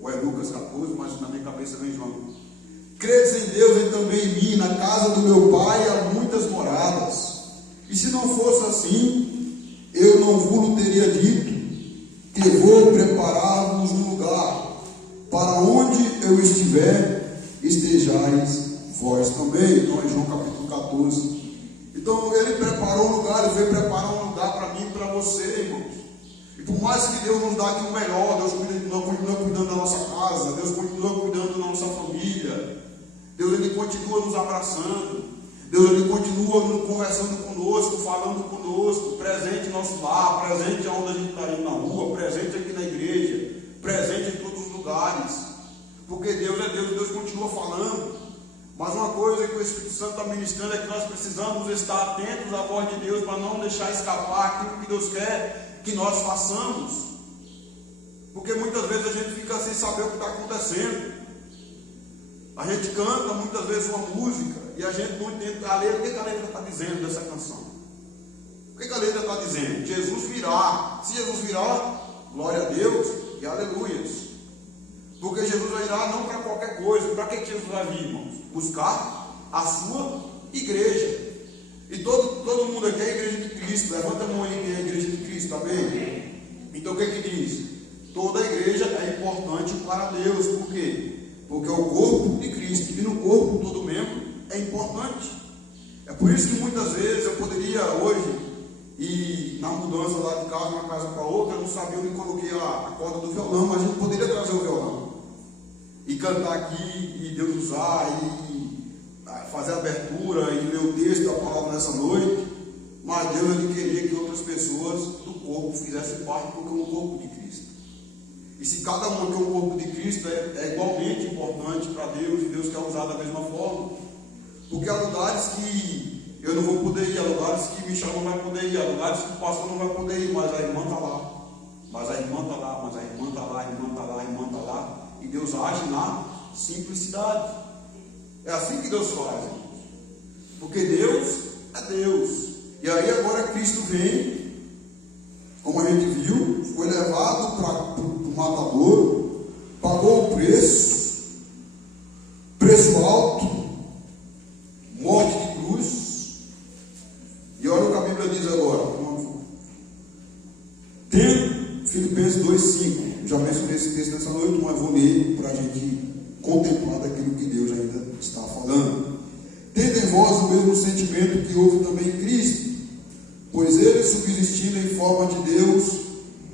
Ou é Lucas 14, mas na minha cabeça vem João. Credes em Deus e também em mim. Na casa do meu Pai há muitas moradas. E se não fosse assim, eu não vos teria dito que vou preparar-vos um lugar, para onde eu estiver, estejais vós também. Então é João capítulo 14. Então Ele preparou um lugar, Ele veio preparar um lugar para mim e para você, irmãos. E por mais que Deus nos dá aqui o melhor, Deus continua cuidando da nossa casa, Deus continua cuidando da nossa família, Deus Ele continua nos abraçando, Deus Ele continua conversando conosco, falando conosco, presente em nosso lar, presente onde a gente está indo na rua, presente aqui na igreja, presente em todos os lugares, porque Deus é Deus, Deus continua falando. Mas uma coisa que o Espírito Santo está ministrando é que nós precisamos estar atentos à voz de Deus para não deixar escapar aquilo que Deus quer que nós façamos, porque muitas vezes a gente fica sem saber o que está acontecendo. A gente canta muitas vezes uma música e a gente não entende a letra. O que a letra está dizendo dessa canção? O que a letra está dizendo? Jesus virá. Se Jesus virá, glória a Deus e aleluias, porque Jesus virá não para qualquer coisa. Para que Jesus vai vir, irmãos? Buscar a sua igreja. E todo mundo aqui é a igreja de Cristo. Levanta a mão aí que é a igreja de Cristo, tá bem? Então o que diz? Toda a igreja é importante para Deus. Por quê? Porque é o corpo de Cristo. E no corpo todo membro é importante. É por isso que muitas vezes eu poderia hoje ir na mudança lá de casa, uma casa para outra, eu não sabia onde coloquei a corda do violão, mas a gente poderia trazer o violão e cantar aqui, e Deus usar, e fazer a abertura, e ler o texto da palavra nessa noite. Mas Deus Ele queria que outras pessoas do corpo fizessem parte, porque é o corpo de Cristo. E se cada um que é o corpo de Cristo é igualmente importante para Deus, e Deus quer usar da mesma forma, porque há lugares que eu não vou poder ir, há lugares que Michel não vai poder ir, há lugares que o pastor não vai poder ir, mas a irmã está lá, mas a irmã está lá, mas a irmã está lá, a irmã está lá, a irmã está lá. E Deus age na simplicidade. É assim que Deus faz, irmãos. Porque Deus é Deus. E aí agora Cristo vem, como a gente viu, foi levado para o matador, pagou o preço alto, morte de cruz. E olha o que a Bíblia diz agora. Tendo Filipenses 2,5. Já mencionei esse texto nessa noite, mas vou ler para a gente contemplar daquilo que Deus ainda está falando. Tende em vós o mesmo sentimento que houve também em Cristo, pois Ele, subsistindo em forma de Deus,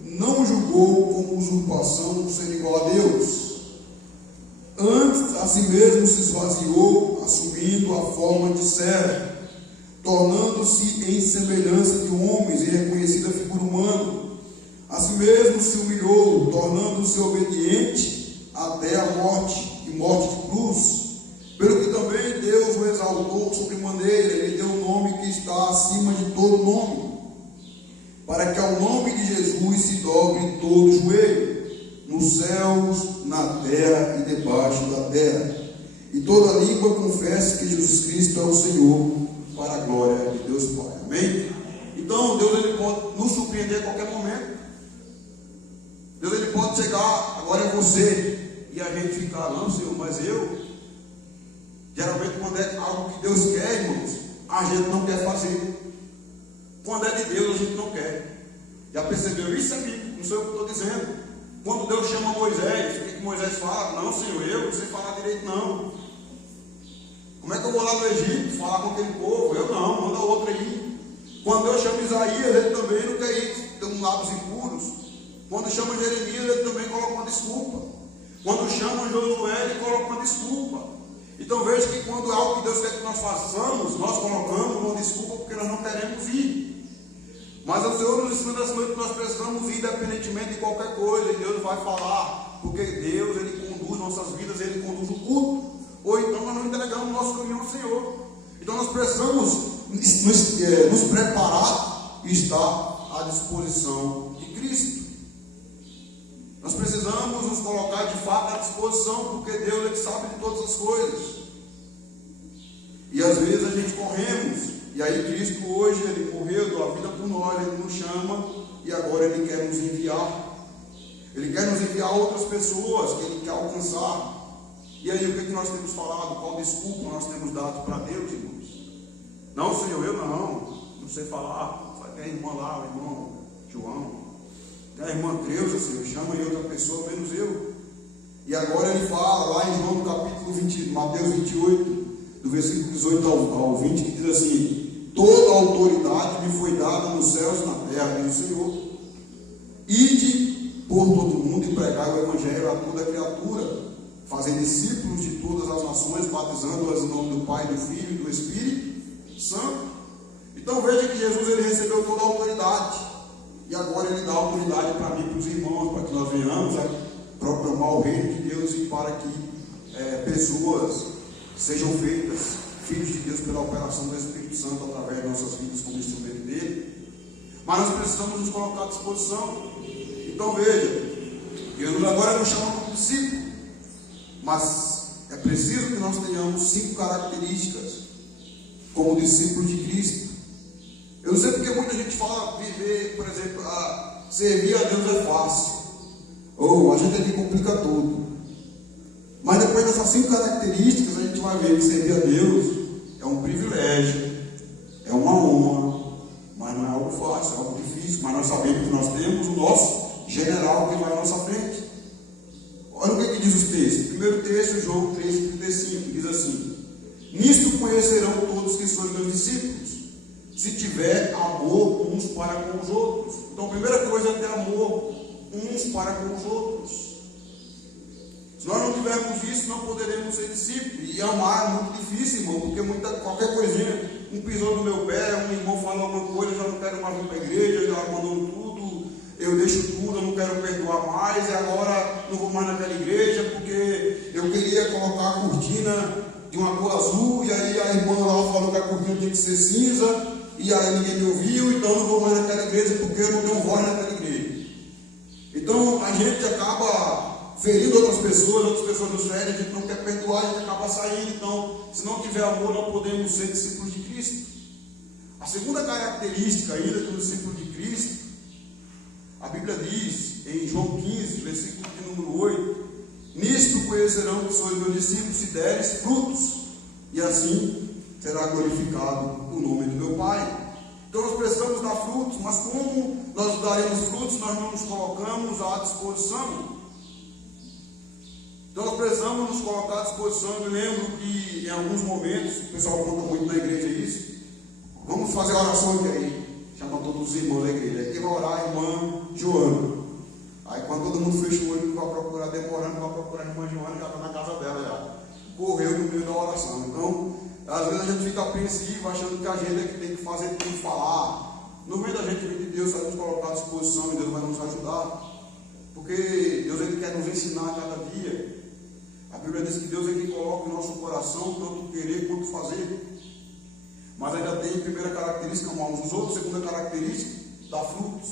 não julgou como usurpação ser igual a Deus. Antes, a si mesmo se esvaziou, assumindo a forma de servo, tornando-se em semelhança de homens e reconhecida a figura humana. A si mesmo se humilhou, tornando-se obediente até a morte, e morte de cruz. Pelo que também Deus o exaltou sobremaneira, ele deu um nome que está acima de todo nome, para que ao nome de Jesus se dobre todo joelho, nos céus, na terra e debaixo da terra, e toda língua confesse que Jesus Cristo é o Senhor, para a glória de Deus Pai. Amém? Então Deus ele pode nos surpreender a qualquer momento. Deus ele pode chegar, agora é você, e a gente ficar, não Senhor, mas eu. Geralmente quando é algo que Deus quer, irmãos, a gente não quer fazer. Quando é de Deus, a gente não quer. Já percebeu isso, amigo? Não sei o que eu estou dizendo. Quando Deus chama Moisés, o que Moisés fala? Não, Senhor, eu não sei falar direito, não. Como é que eu vou lá no Egito falar com aquele povo? Eu não, manda outro aí. Quando Deus chama Isaías, ele também não quer ir, tem lábios impuros. Quando chama Jeremias, ele também coloca uma desculpa. Quando chama Josué, ele coloca uma desculpa. Então veja que quando é algo que Deus quer que nós façamos, nós colocamos uma desculpa porque nós não queremos ir. Mas o Senhor nos ensina nessa noite que nós precisamos ir independentemente de qualquer coisa, e Deus vai falar, porque Deus ele conduz nossas vidas, ele conduz o culto, ou então nós não entregamos nosso caminho ao Senhor. Então nós precisamos nos preparar e estar à disposição de Cristo. Nós precisamos nos colocar de fato à disposição, porque Deus ele sabe de todas as coisas. E às vezes a gente corremos, e aí Cristo hoje ele morreu, deu a vida por nós, ele nos chama, e agora ele quer nos enviar. Ele quer nos enviar outras pessoas que ele quer alcançar. E aí o que nós temos falado? Qual desculpa nós temos dado para Deus, irmãos? Não, Senhor, eu não sei falar. Tem a irmã lá, o irmão João, tem a irmã Creuza, Senhor, chama aí outra pessoa, menos eu. E agora ele fala lá em João no capítulo 20, Mateus 28, do versículo 18 ao 20, que diz assim: toda a autoridade me foi dada nos céus e na terra, diz o Senhor. Ide por todo mundo e pregai o evangelho a toda criatura, fazer discípulos de todas as nações, batizando-as em nome do Pai, do Filho e do Espírito Santo. Então veja que Jesus ele recebeu toda a autoridade, e agora ele dá autoridade para mim e para os irmãos, para que nós venhamos a proclamar o reino de Deus e para que pessoas sejam feitas filhos de Deus pela operação do Espírito Santo através de nossas vidas como instrumento dele. Mas nós precisamos nos colocar à disposição. Então veja, Jesus agora nos chama como discípulo, mas é preciso que nós tenhamos 5 características como discípulos de Cristo. Eu não sei porque muita gente fala viver, por exemplo, servir a Deus é fácil, ou a gente aqui complica tudo. Mas depois dessas 5 características, a gente vai ver que servir a Deus é um privilégio, é uma honra, mas não é algo fácil, é algo difícil. Mas nós sabemos que nós temos o nosso general que vai à nossa frente. Olha o que diz os textos. Primeiro texto, João 3,35, diz assim: nisto conhecerão todos que sois meus discípulos, se tiver amor uns para com os outros. Então a primeira coisa é ter amor uns para com os outros. Se nós não tivermos isso, não poderemos ser discípulos. E amar é muito difícil, irmão, porque qualquer coisinha, um pisou no meu pé, um irmão falou alguma coisa, eu já não quero mais vir para a igreja, eu já abandono tudo, eu deixo tudo, eu não quero perdoar mais, e agora não vou mais naquela igreja, porque eu queria colocar a cortina de uma cor azul, e aí a irmã lá falou que a cortina tinha que ser cinza, e aí ninguém me ouviu, então eu não vou mais naquela igreja, porque eu não tenho voz naquela igreja. Então a gente acaba ferindo outras pessoas nos ferem, a gente não quer perdoar, a gente acaba saindo. Então, se não tiver amor, não podemos ser discípulos de Cristo. A segunda característica ainda do discípulo de Cristo, a Bíblia diz em João 15, versículo de número 8: nisto conhecerão que sois meus discípulos, se deres frutos, e assim será glorificado o nome do meu Pai. Então nós precisamos dar frutos, mas como nós daremos frutos, nós não nos colocamos à disposição. Então nós precisamos nos colocar à disposição. Eu me lembro que em alguns momentos, o pessoal conta muito na igreja isso, vamos fazer a oração aqui aí, chama todos os irmãos da igreja, aí quem vai orar é a irmã Joana. Aí quando todo mundo fecha o olho, vai procurar, demorando, vai procurar a irmã Joana, já está na casa dela já, correu no meio da oração. Então às vezes a gente fica apreensivo, achando que a gente é que tem que fazer tudo, falar, No meio da gente, de Deus vai nos colocar à disposição e Deus vai nos ajudar. Porque Deus ele quer nos ensinar a cada dia. A Bíblia diz que Deus é que coloca em nosso coração tanto querer quanto fazer. Mas ainda tem primeira característica, amar uns dos outros, segunda característica, dar frutos.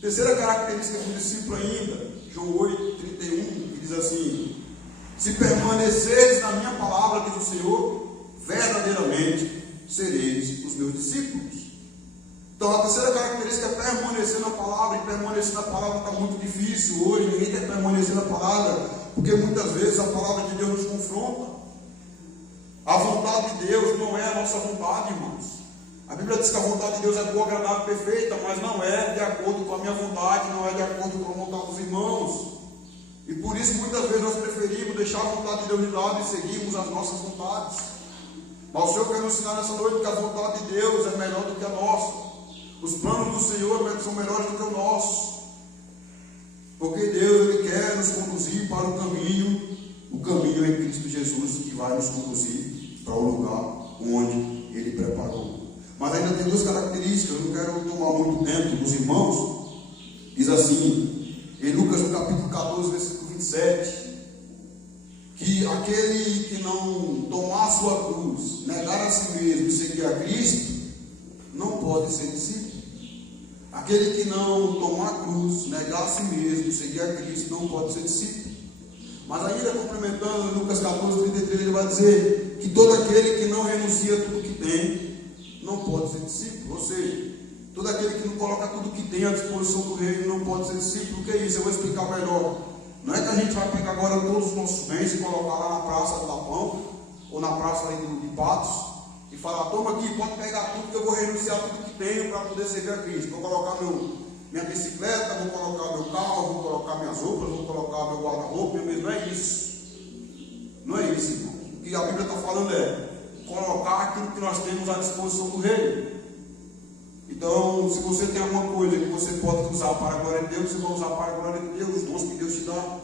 Terceira característica do discípulo ainda, João 8, 31, que diz assim: se permaneceres na minha palavra, diz o Senhor, verdadeiramente sereis os meus discípulos. Então a terceira característica é permanecer na palavra, e permanecer na palavra está muito difícil hoje, ninguém quer permanecer na palavra, porque muitas vezes a palavra de Deus nos confronta. A vontade de Deus não é a nossa vontade, irmãos. A Bíblia diz que a vontade de Deus é boa, agradável e perfeita, mas não é de acordo com a minha vontade, não é de acordo com a vontade dos irmãos. E por isso muitas vezes nós preferimos deixar a vontade de Deus de lado e seguirmos as nossas vontades. Mas o Senhor quer nos ensinar nessa noite que a vontade de Deus é melhor do que a nossa. Os planos do Senhor são melhores do que os nossos. Porque Deus ele quer nos conduzir para o caminho em Cristo Jesus, que vai nos conduzir para o lugar onde Ele preparou. Mas ainda tem duas características, eu não quero tomar muito tempo dos irmãos. Diz assim, em Lucas no capítulo 14, versículo 27, que aquele que não tomar a sua cruz, negar a si mesmo e seguir a Cristo, não pode ser discípulo. Aquele que não tomar a cruz, negar a si mesmo e seguir a Cristo, não pode ser discípulo. Mas ainda complementando, em Lucas 14, 33, ele vai dizer que todo aquele que não renuncia a tudo que tem, não pode ser discípulo. Ou seja, todo aquele que não coloca tudo que tem à disposição do reino, não pode ser discípulo. O que é isso? Eu vou explicar melhor. Não é que a gente vai pegar agora todos os nossos bens e colocar lá na praça do Lapão, ou na praça ali de Patos, e falar, toma aqui, pode pegar tudo que eu vou renunciar a tudo que tenho para poder servir a Cristo. Vou colocar minha bicicleta, vou colocar meu carro, vou colocar minhas roupas, vou colocar meu guarda-roupa, não é isso. Não é isso, irmão. O que a Bíblia está falando é colocar aquilo que nós temos à disposição do reino. Então, se você tem alguma coisa que você pode usar para a glória de Deus, você vai usar para a glória de Deus, os dons que Deus te dá.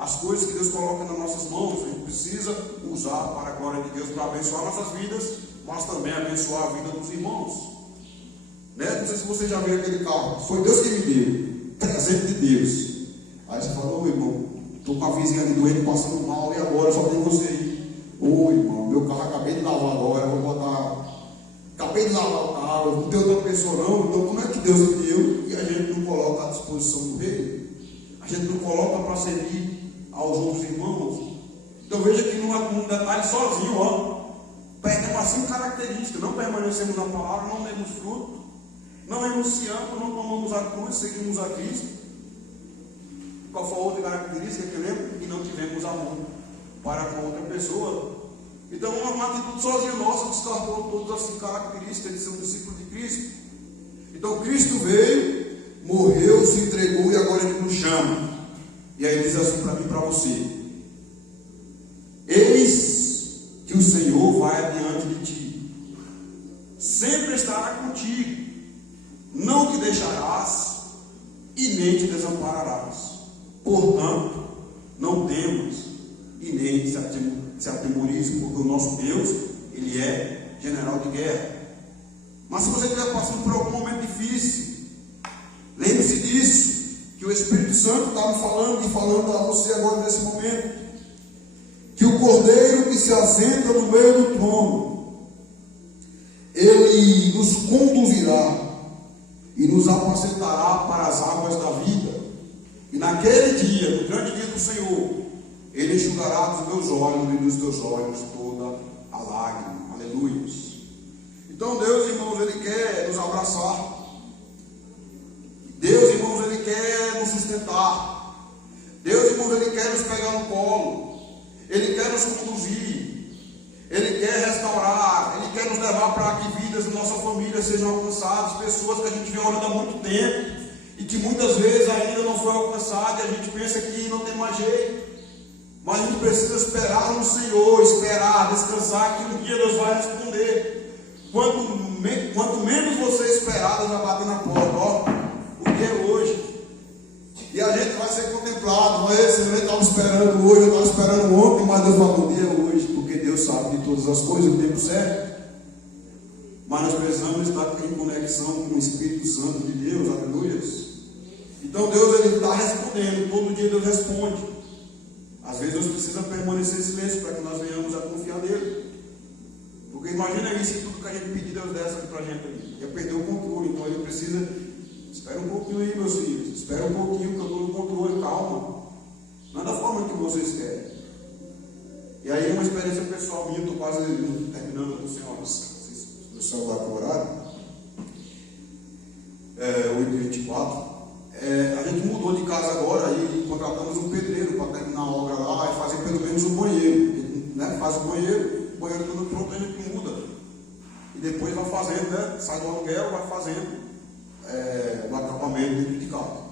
As coisas que Deus coloca nas nossas mãos, a gente precisa usar para a glória de Deus, para abençoar nossas vidas, mas também abençoar a vida dos irmãos. Né? Não sei se você já viu aquele carro, foi Deus que me deu, presente de Deus. Aí você fala, ô irmão, estou com a vizinha ali doente, passando mal, e agora só tem você aí. Ô irmão, meu carro acabei de lavar agora, vou botar. Acabei de lavar o carro, não tem outra pessoa não, então como é que Deus me deu e a gente não coloca à disposição do reino? A gente não coloca para servir aos outros irmãos. Então veja que não é um detalhe sozinho, ó. Perdemos as 5 características, não permanecemos na palavra, não demos fruto, não renunciamos, não tomamos a cruz, seguimos a Cristo. Qual foi a outra característica que eu lembro? E não tivemos amor para com outra pessoa. Então uma atitude sozinha nossa descartou todas as 5 características de ser um discípulo de Cristo. Então Cristo veio, morreu, se entregou e agora Ele nos chama. E aí diz assim para mim e para você: eis que o Senhor vai adiante de ti, sempre estará contigo, não te deixarás e nem te desampararás. Portanto, não temas e nem se atemorize, porque o nosso Deus, Ele é general de guerra. Mas se você estiver passando por algum momento difícil, lembre-se disso, que o Espírito Santo está me falando e falando a você agora nesse momento, que o Cordeiro que se assenta no meio do trono, Ele nos conduzirá e nos apacentará para as águas da vida. E naquele dia, no grande dia do Senhor, Ele enxugará dos meus olhos e dos teus olhos toda a lágrima. Aleluia. Então Deus, irmãos, Ele quer nos abraçar. Deus, irmãos, Ele quer nos sustentar. Deus, irmãos, Ele quer nos pegar no colo. Ele quer nos conduzir. Ele quer restaurar. Ele quer nos levar para que vidas da nossa família sejam alcançadas. Pessoas que a gente vem orando há muito tempo e que muitas vezes ainda não foi alcançada, e a gente pensa que não tem mais jeito. Mas a gente precisa esperar no Senhor, esperar, descansar, que um dia Deus vai responder. Quanto menos você esperar, Deus vai bater na porta. Ó, o dia é hoje. E a gente vai ser contemplado. Não é? Senhor, eu estava esperando hoje, eu estava esperando ontem, mas Deus falou, o dia é hoje, porque Deus sabe de todas as coisas, o tempo certo. Mas mas nós precisamos estar em conexão com o Espírito Santo de Deus, aleluia. Então Deus, ele está respondendo, todo dia Deus responde. Às vezes nós precisamos permanecer em silêncio para que nós venhamos a confiar nele. Porque imagina aí se tudo que a gente pedir Deus desse para a gente ali, ia perder o controle. Então ele precisa, espera um pouquinho aí, meus filhos, espera um pouquinho que eu estou no controle, calma. Não é da forma que vocês querem. E aí uma experiência pessoal minha, estou quase terminando com senhoras do celular com o horário, 8h24. A gente mudou de casa agora e contratamos um pedreiro para terminar a obra lá e fazer pelo menos um banheiro. Né? Faz o banheiro todo pronto, a gente muda. E depois vai fazendo, né? Sai do aluguel, vai fazendo o acabamento dentro de casa.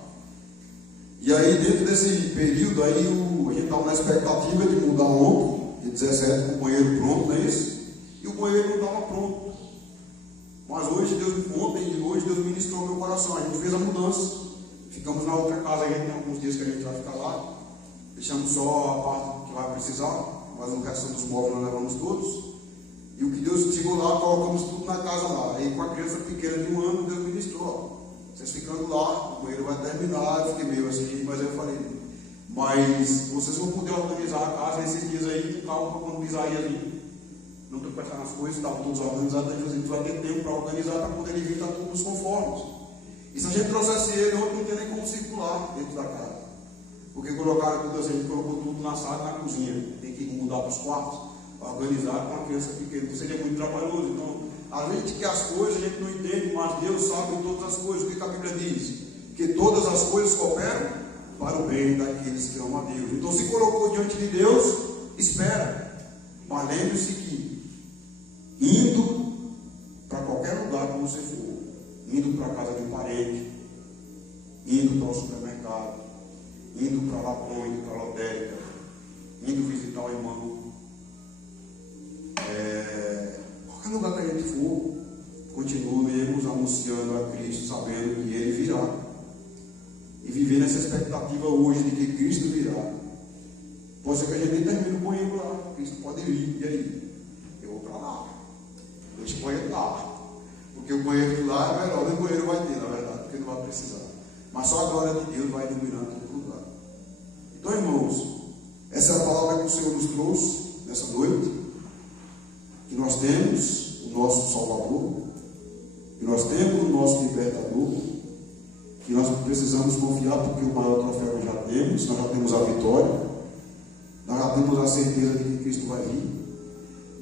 E aí dentro desse período aí a gente estava na expectativa de mudar ontem, de 17 com o banheiro pronto, não é isso? E o banheiro não estava pronto. Mas ontem e hoje Deus ministrou no meu coração. A gente fez a mudança. Ficamos na outra casa, a gente tem alguns dias que a gente vai ficar lá. Deixamos só a parte que vai precisar, mas o resto dos móveis nós levamos todos. E o que Deus chegou lá, colocamos tudo na casa lá. E com a criança pequena de 1 ano, Deus ministrou. Vocês ficando lá, o banheiro vai terminar. Eu fiquei meio assim, mas eu falei, mas vocês vão poder organizar a casa nesses dias aí, com calma, para quando Isaías ali. Não estou pensando nas coisas, estavam todos organizados, a gente vai ter tempo para organizar, para quando ele vir, está tudo nos conformes. E se a gente trouxesse ele, ontem não tinha nem como circular dentro da casa. Porque colocaram tudo assim, a gente colocou tudo na sala e na cozinha. Tem que mudar para os quartos, para organizar com uma criança pequena. Então seria muito trabalhoso. Então, a gente quer as coisas, a gente não entende, mas Deus sabe todas as coisas. O que a Bíblia diz? Que todas as coisas cooperam para o bem daqueles que amam a Deus. Então, se colocou diante de Deus, espera. Mas lembre-se que, indo para qualquer lugar que você for, indo para a casa de um parente, indo para o supermercado, indo para a Lapão, indo para a lotérica, indo visitar o irmão, qualquer lugar que a gente for, continuemos anunciando a Cristo, sabendo que Ele virá, e viver nessa expectativa hoje de que Cristo virá. Pode ser que a gente nem termine o banheiro lá, Cristo pode vir, e aí? Eu vou para lá, deixa o banheiro lá. Porque o banheiro de lá é melhor, nem o banheiro vai ter, na verdade, porque não vai precisar. Mas só a glória de Deus vai iluminar todo lugar. Então, irmãos, essa é a palavra que o Senhor nos trouxe nessa noite. Que nós temos o nosso Salvador, que nós temos o nosso Libertador, que nós precisamos confiar porque o maior troféu já temos, nós já temos a vitória, nós já temos a certeza de que Cristo vai vir.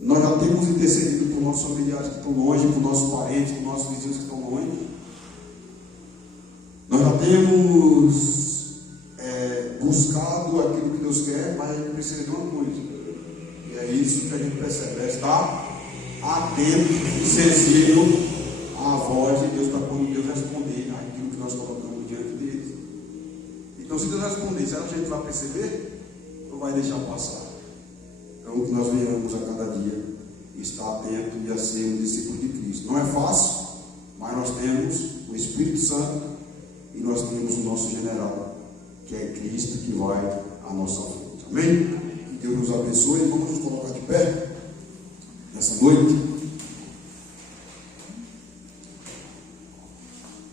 Nós já temos intercedido por nossos familiares que estão longe, por nossos parentes, por nossos vizinhos que estão longe. Nós já temos buscado aquilo que Deus quer, mas a gente precisa de uma coisa. E é isso que a gente percebe, é estar atento e sensível à voz de Deus, para quando Deus responder aquilo que nós colocamos diante dele. Então, se Deus responder, será que a gente vai perceber ou vai deixar passar? Então, que nós venhamos a cada dia estar atento e a ser um discípulo de Cristo. Não é fácil, mas nós temos o Espírito Santo e nós temos o nosso general, que é Cristo, que vai à nossa frente. Amém? Que Deus nos abençoe. Vamos nos colocar de pé nessa noite.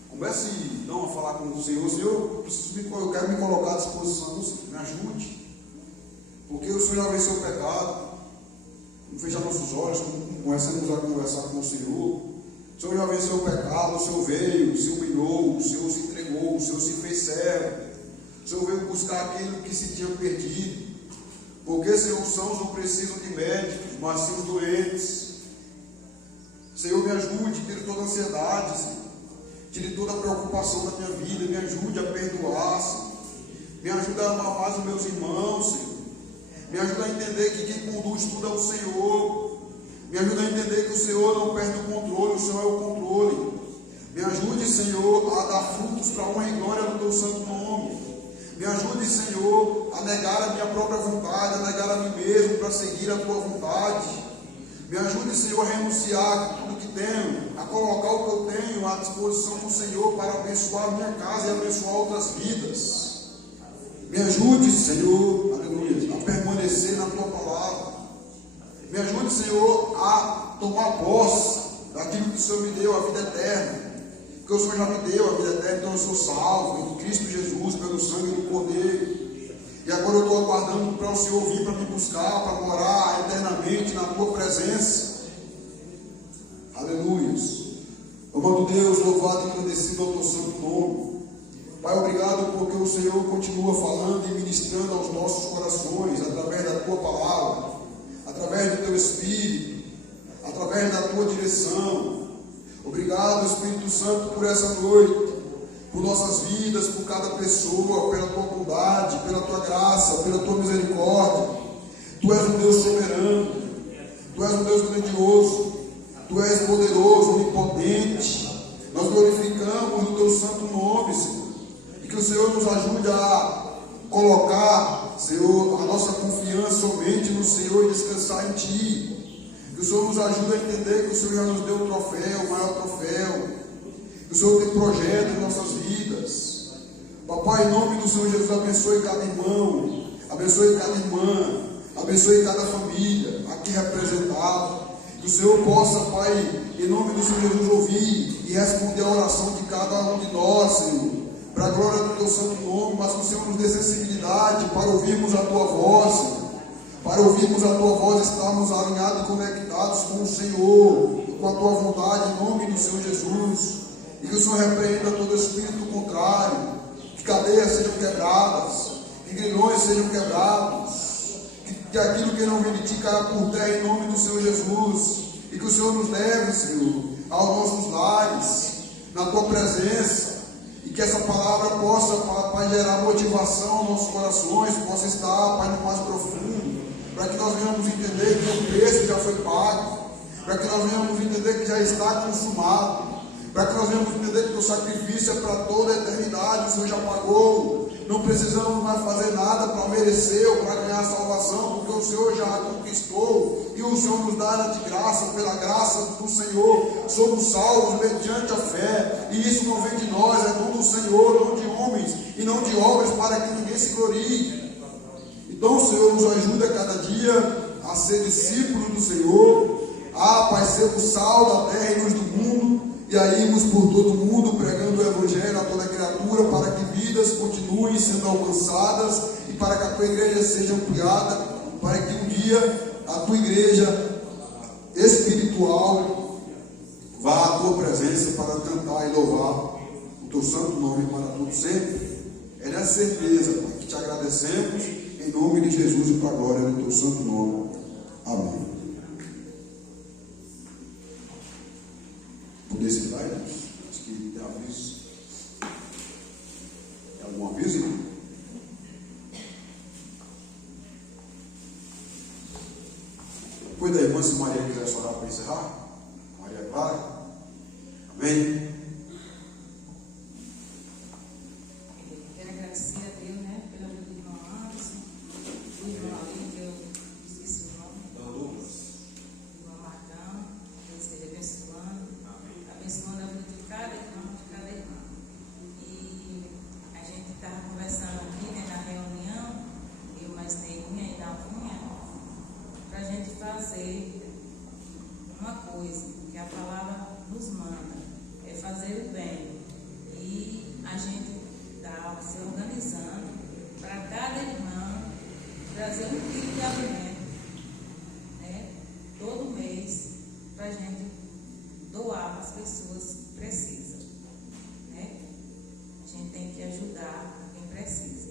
Comece então a falar com o Senhor. Senhor, eu quero me colocar à disposição do Senhor. Me ajude. Porque o Senhor já venceu o pecado. Vamos fechar nossos olhos, começamos a conversar com o Senhor. O Senhor já venceu o pecado, o Senhor veio, o Senhor humilhou, o Senhor se entregou, o Senhor se fez servo. O Senhor veio buscar aquilo que se tinha perdido. Porque, Senhor, os sãos não precisam de médicos, mas sim os doentes. Senhor, me ajude, tire toda a ansiedade, Senhor. Tire toda a preocupação da minha vida, me ajude a perdoar, Senhor. Me ajude a amar mais os meus irmãos, Senhor. Me ajuda a entender que quem conduz tudo é o Senhor. Me ajuda a entender que o Senhor não perde o controle, o Senhor é o controle. Me ajude, Senhor, a dar frutos para a honra e glória do teu santo nome. Me ajude, Senhor, a negar a minha própria vontade, a negar a mim mesmo para seguir a tua vontade. Me ajude, Senhor, a renunciar a tudo que tenho, a colocar o que eu tenho à disposição do Senhor para abençoar a minha casa e abençoar outras vidas. Me ajude, Senhor, aleluia, a permanecer na tua palavra. Me ajude, Senhor, a tomar posse daquilo que o Senhor me deu, a vida eterna. Porque o Senhor já me deu a vida eterna, então eu sou salvo em Cristo Jesus, pelo sangue do Cordeiro. E agora eu estou aguardando para o Senhor vir para me buscar, para morar eternamente na tua presença. Aleluia. Amado Deus, louvado e agradecido ao teu santo nome. Pai, obrigado porque o Senhor continua falando e ministrando aos nossos corações, através da tua palavra, através do teu Espírito, através da tua direção. Obrigado, Espírito Santo, por essa noite, por nossas vidas, por cada pessoa, pela tua bondade, pela tua graça, pela tua misericórdia. Tu és um Deus soberano, tu és um Deus grandioso, tu és poderoso, onipotente. Nós glorificamos o teu santo nome, Senhor. E que o Senhor nos ajude a colocar, Senhor, a nossa confiança somente no Senhor e descansar em Ti. Que o Senhor nos ajude a entender que o Senhor já nos deu o troféu, o maior troféu. Que o Senhor tem projeto em nossas vidas. Papai, em nome do Senhor Jesus, abençoe cada irmão, abençoe cada irmã, abençoe cada família aqui representada. Que o Senhor possa, Pai, em nome do Senhor Jesus, ouvir e responder a oração de cada um de nós, Senhor, para a glória do teu santo nome, mas que o Senhor nos dê sensibilidade para ouvirmos a tua voz, Senhor. Para ouvirmos a tua voz, estarmos alinhados e conectados com o Senhor, com a tua vontade, em nome do Senhor Jesus. E que o Senhor repreenda todo espírito contrário, que cadeias sejam quebradas, que grilhões sejam quebrados, que aquilo que não vem de ti caia por terra em nome do Senhor Jesus. E que o Senhor nos leve, Senhor, aos nossos lares, na tua presença. E que essa palavra possa, Pai, gerar motivação aos nossos corações, possa estar, Pai, no mais profundo, para que nós venhamos entender que o preço já foi pago, para que nós venhamos entender que já está consumado, para que nós venhamos entender que o sacrifício é para toda a eternidade, o Senhor já pagou. Não precisamos mais fazer nada para merecer ou para ganhar salvação, porque o Senhor já a conquistou e o Senhor nos dá de graça, pela graça do Senhor. Somos salvos mediante a fé, e isso não vem de nós, é dom do Senhor, não de homens e não de obras, para que ninguém se glorie. Então o Senhor nos ajuda cada dia a ser discípulos do Senhor, a, Pai, ser o sal da terra e luz do mundo, e a irmos por todo o mundo pregando o Evangelho a toda criatura, para que vidas continuem sendo alcançadas e para que a tua igreja seja ampliada, para que um dia a tua igreja espiritual vá à tua presença para cantar e louvar o teu santo nome para todo sempre. É nessa certeza, Pai, que te agradecemos em nome de Jesus e para a glória do teu santo nome. Amém. Por esse slide, acho que tem aviso. Tem algum aviso, irmão? Depois da irmã, se Maria quiser orar para encerrar. Maria Clara. Amém. Quero agradecer a Deus, né, pela vida do irmão Anderson, do irmão ali, que eu esqueci o nome. Douglas. Do irmão Marcão, que ele esteja abençoando a vida de cada irmão, de cada irmã. E a gente estava conversando aqui, né, na reunião, eu mais Neguinha e Dalvinha, para a gente fazer uma coisa que a palavra nos manda, é fazer o bem. E a gente está se organizando para cada irmã trazer 1 quilo de alimento, né, todo mês, para a gente doar para as pessoas que precisam, né? A gente tem que ajudar quem precisa,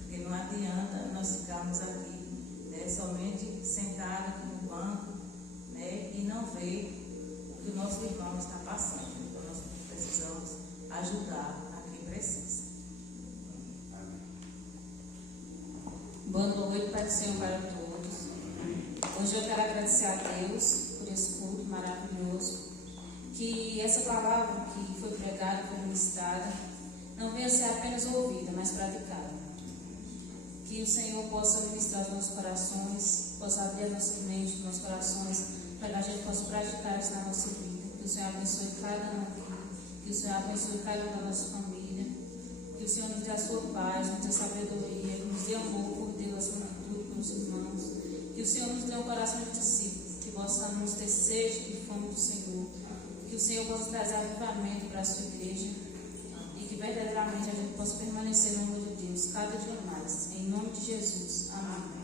porque não adianta nós ficarmos aqui, né, somente sentados aqui no banco, né, e não ver o que o nosso irmão está passando. Então nós precisamos ajudar a quem precisa. Boa noite, Pai do Senhor, para todos. Hoje eu quero agradecer a Deus por esse culto maravilhoso. Que essa palavra que foi pregada, foi ministrada, não venha ser apenas ouvida, mas praticada. Que o Senhor possa ministrar os nossos corações, possa abrir a nossa mente, os nossos corações, para que a gente possa praticar isso na nossa vida. Que o Senhor abençoe cada um aqui, que o Senhor abençoe cada um da nossa família, que o Senhor nos dê a sua paz, nos dê sabedoria, que nos dê amor por Deus, acima de tudo, pelos irmãos. Que o Senhor nos dê um coração de discípulo, que possamos ter sede e fome do Senhor. Senhor possa trazer avivamento para a sua igreja e que verdadeiramente a gente possa permanecer no nome de Deus cada dia mais. Em nome de Jesus. Amém.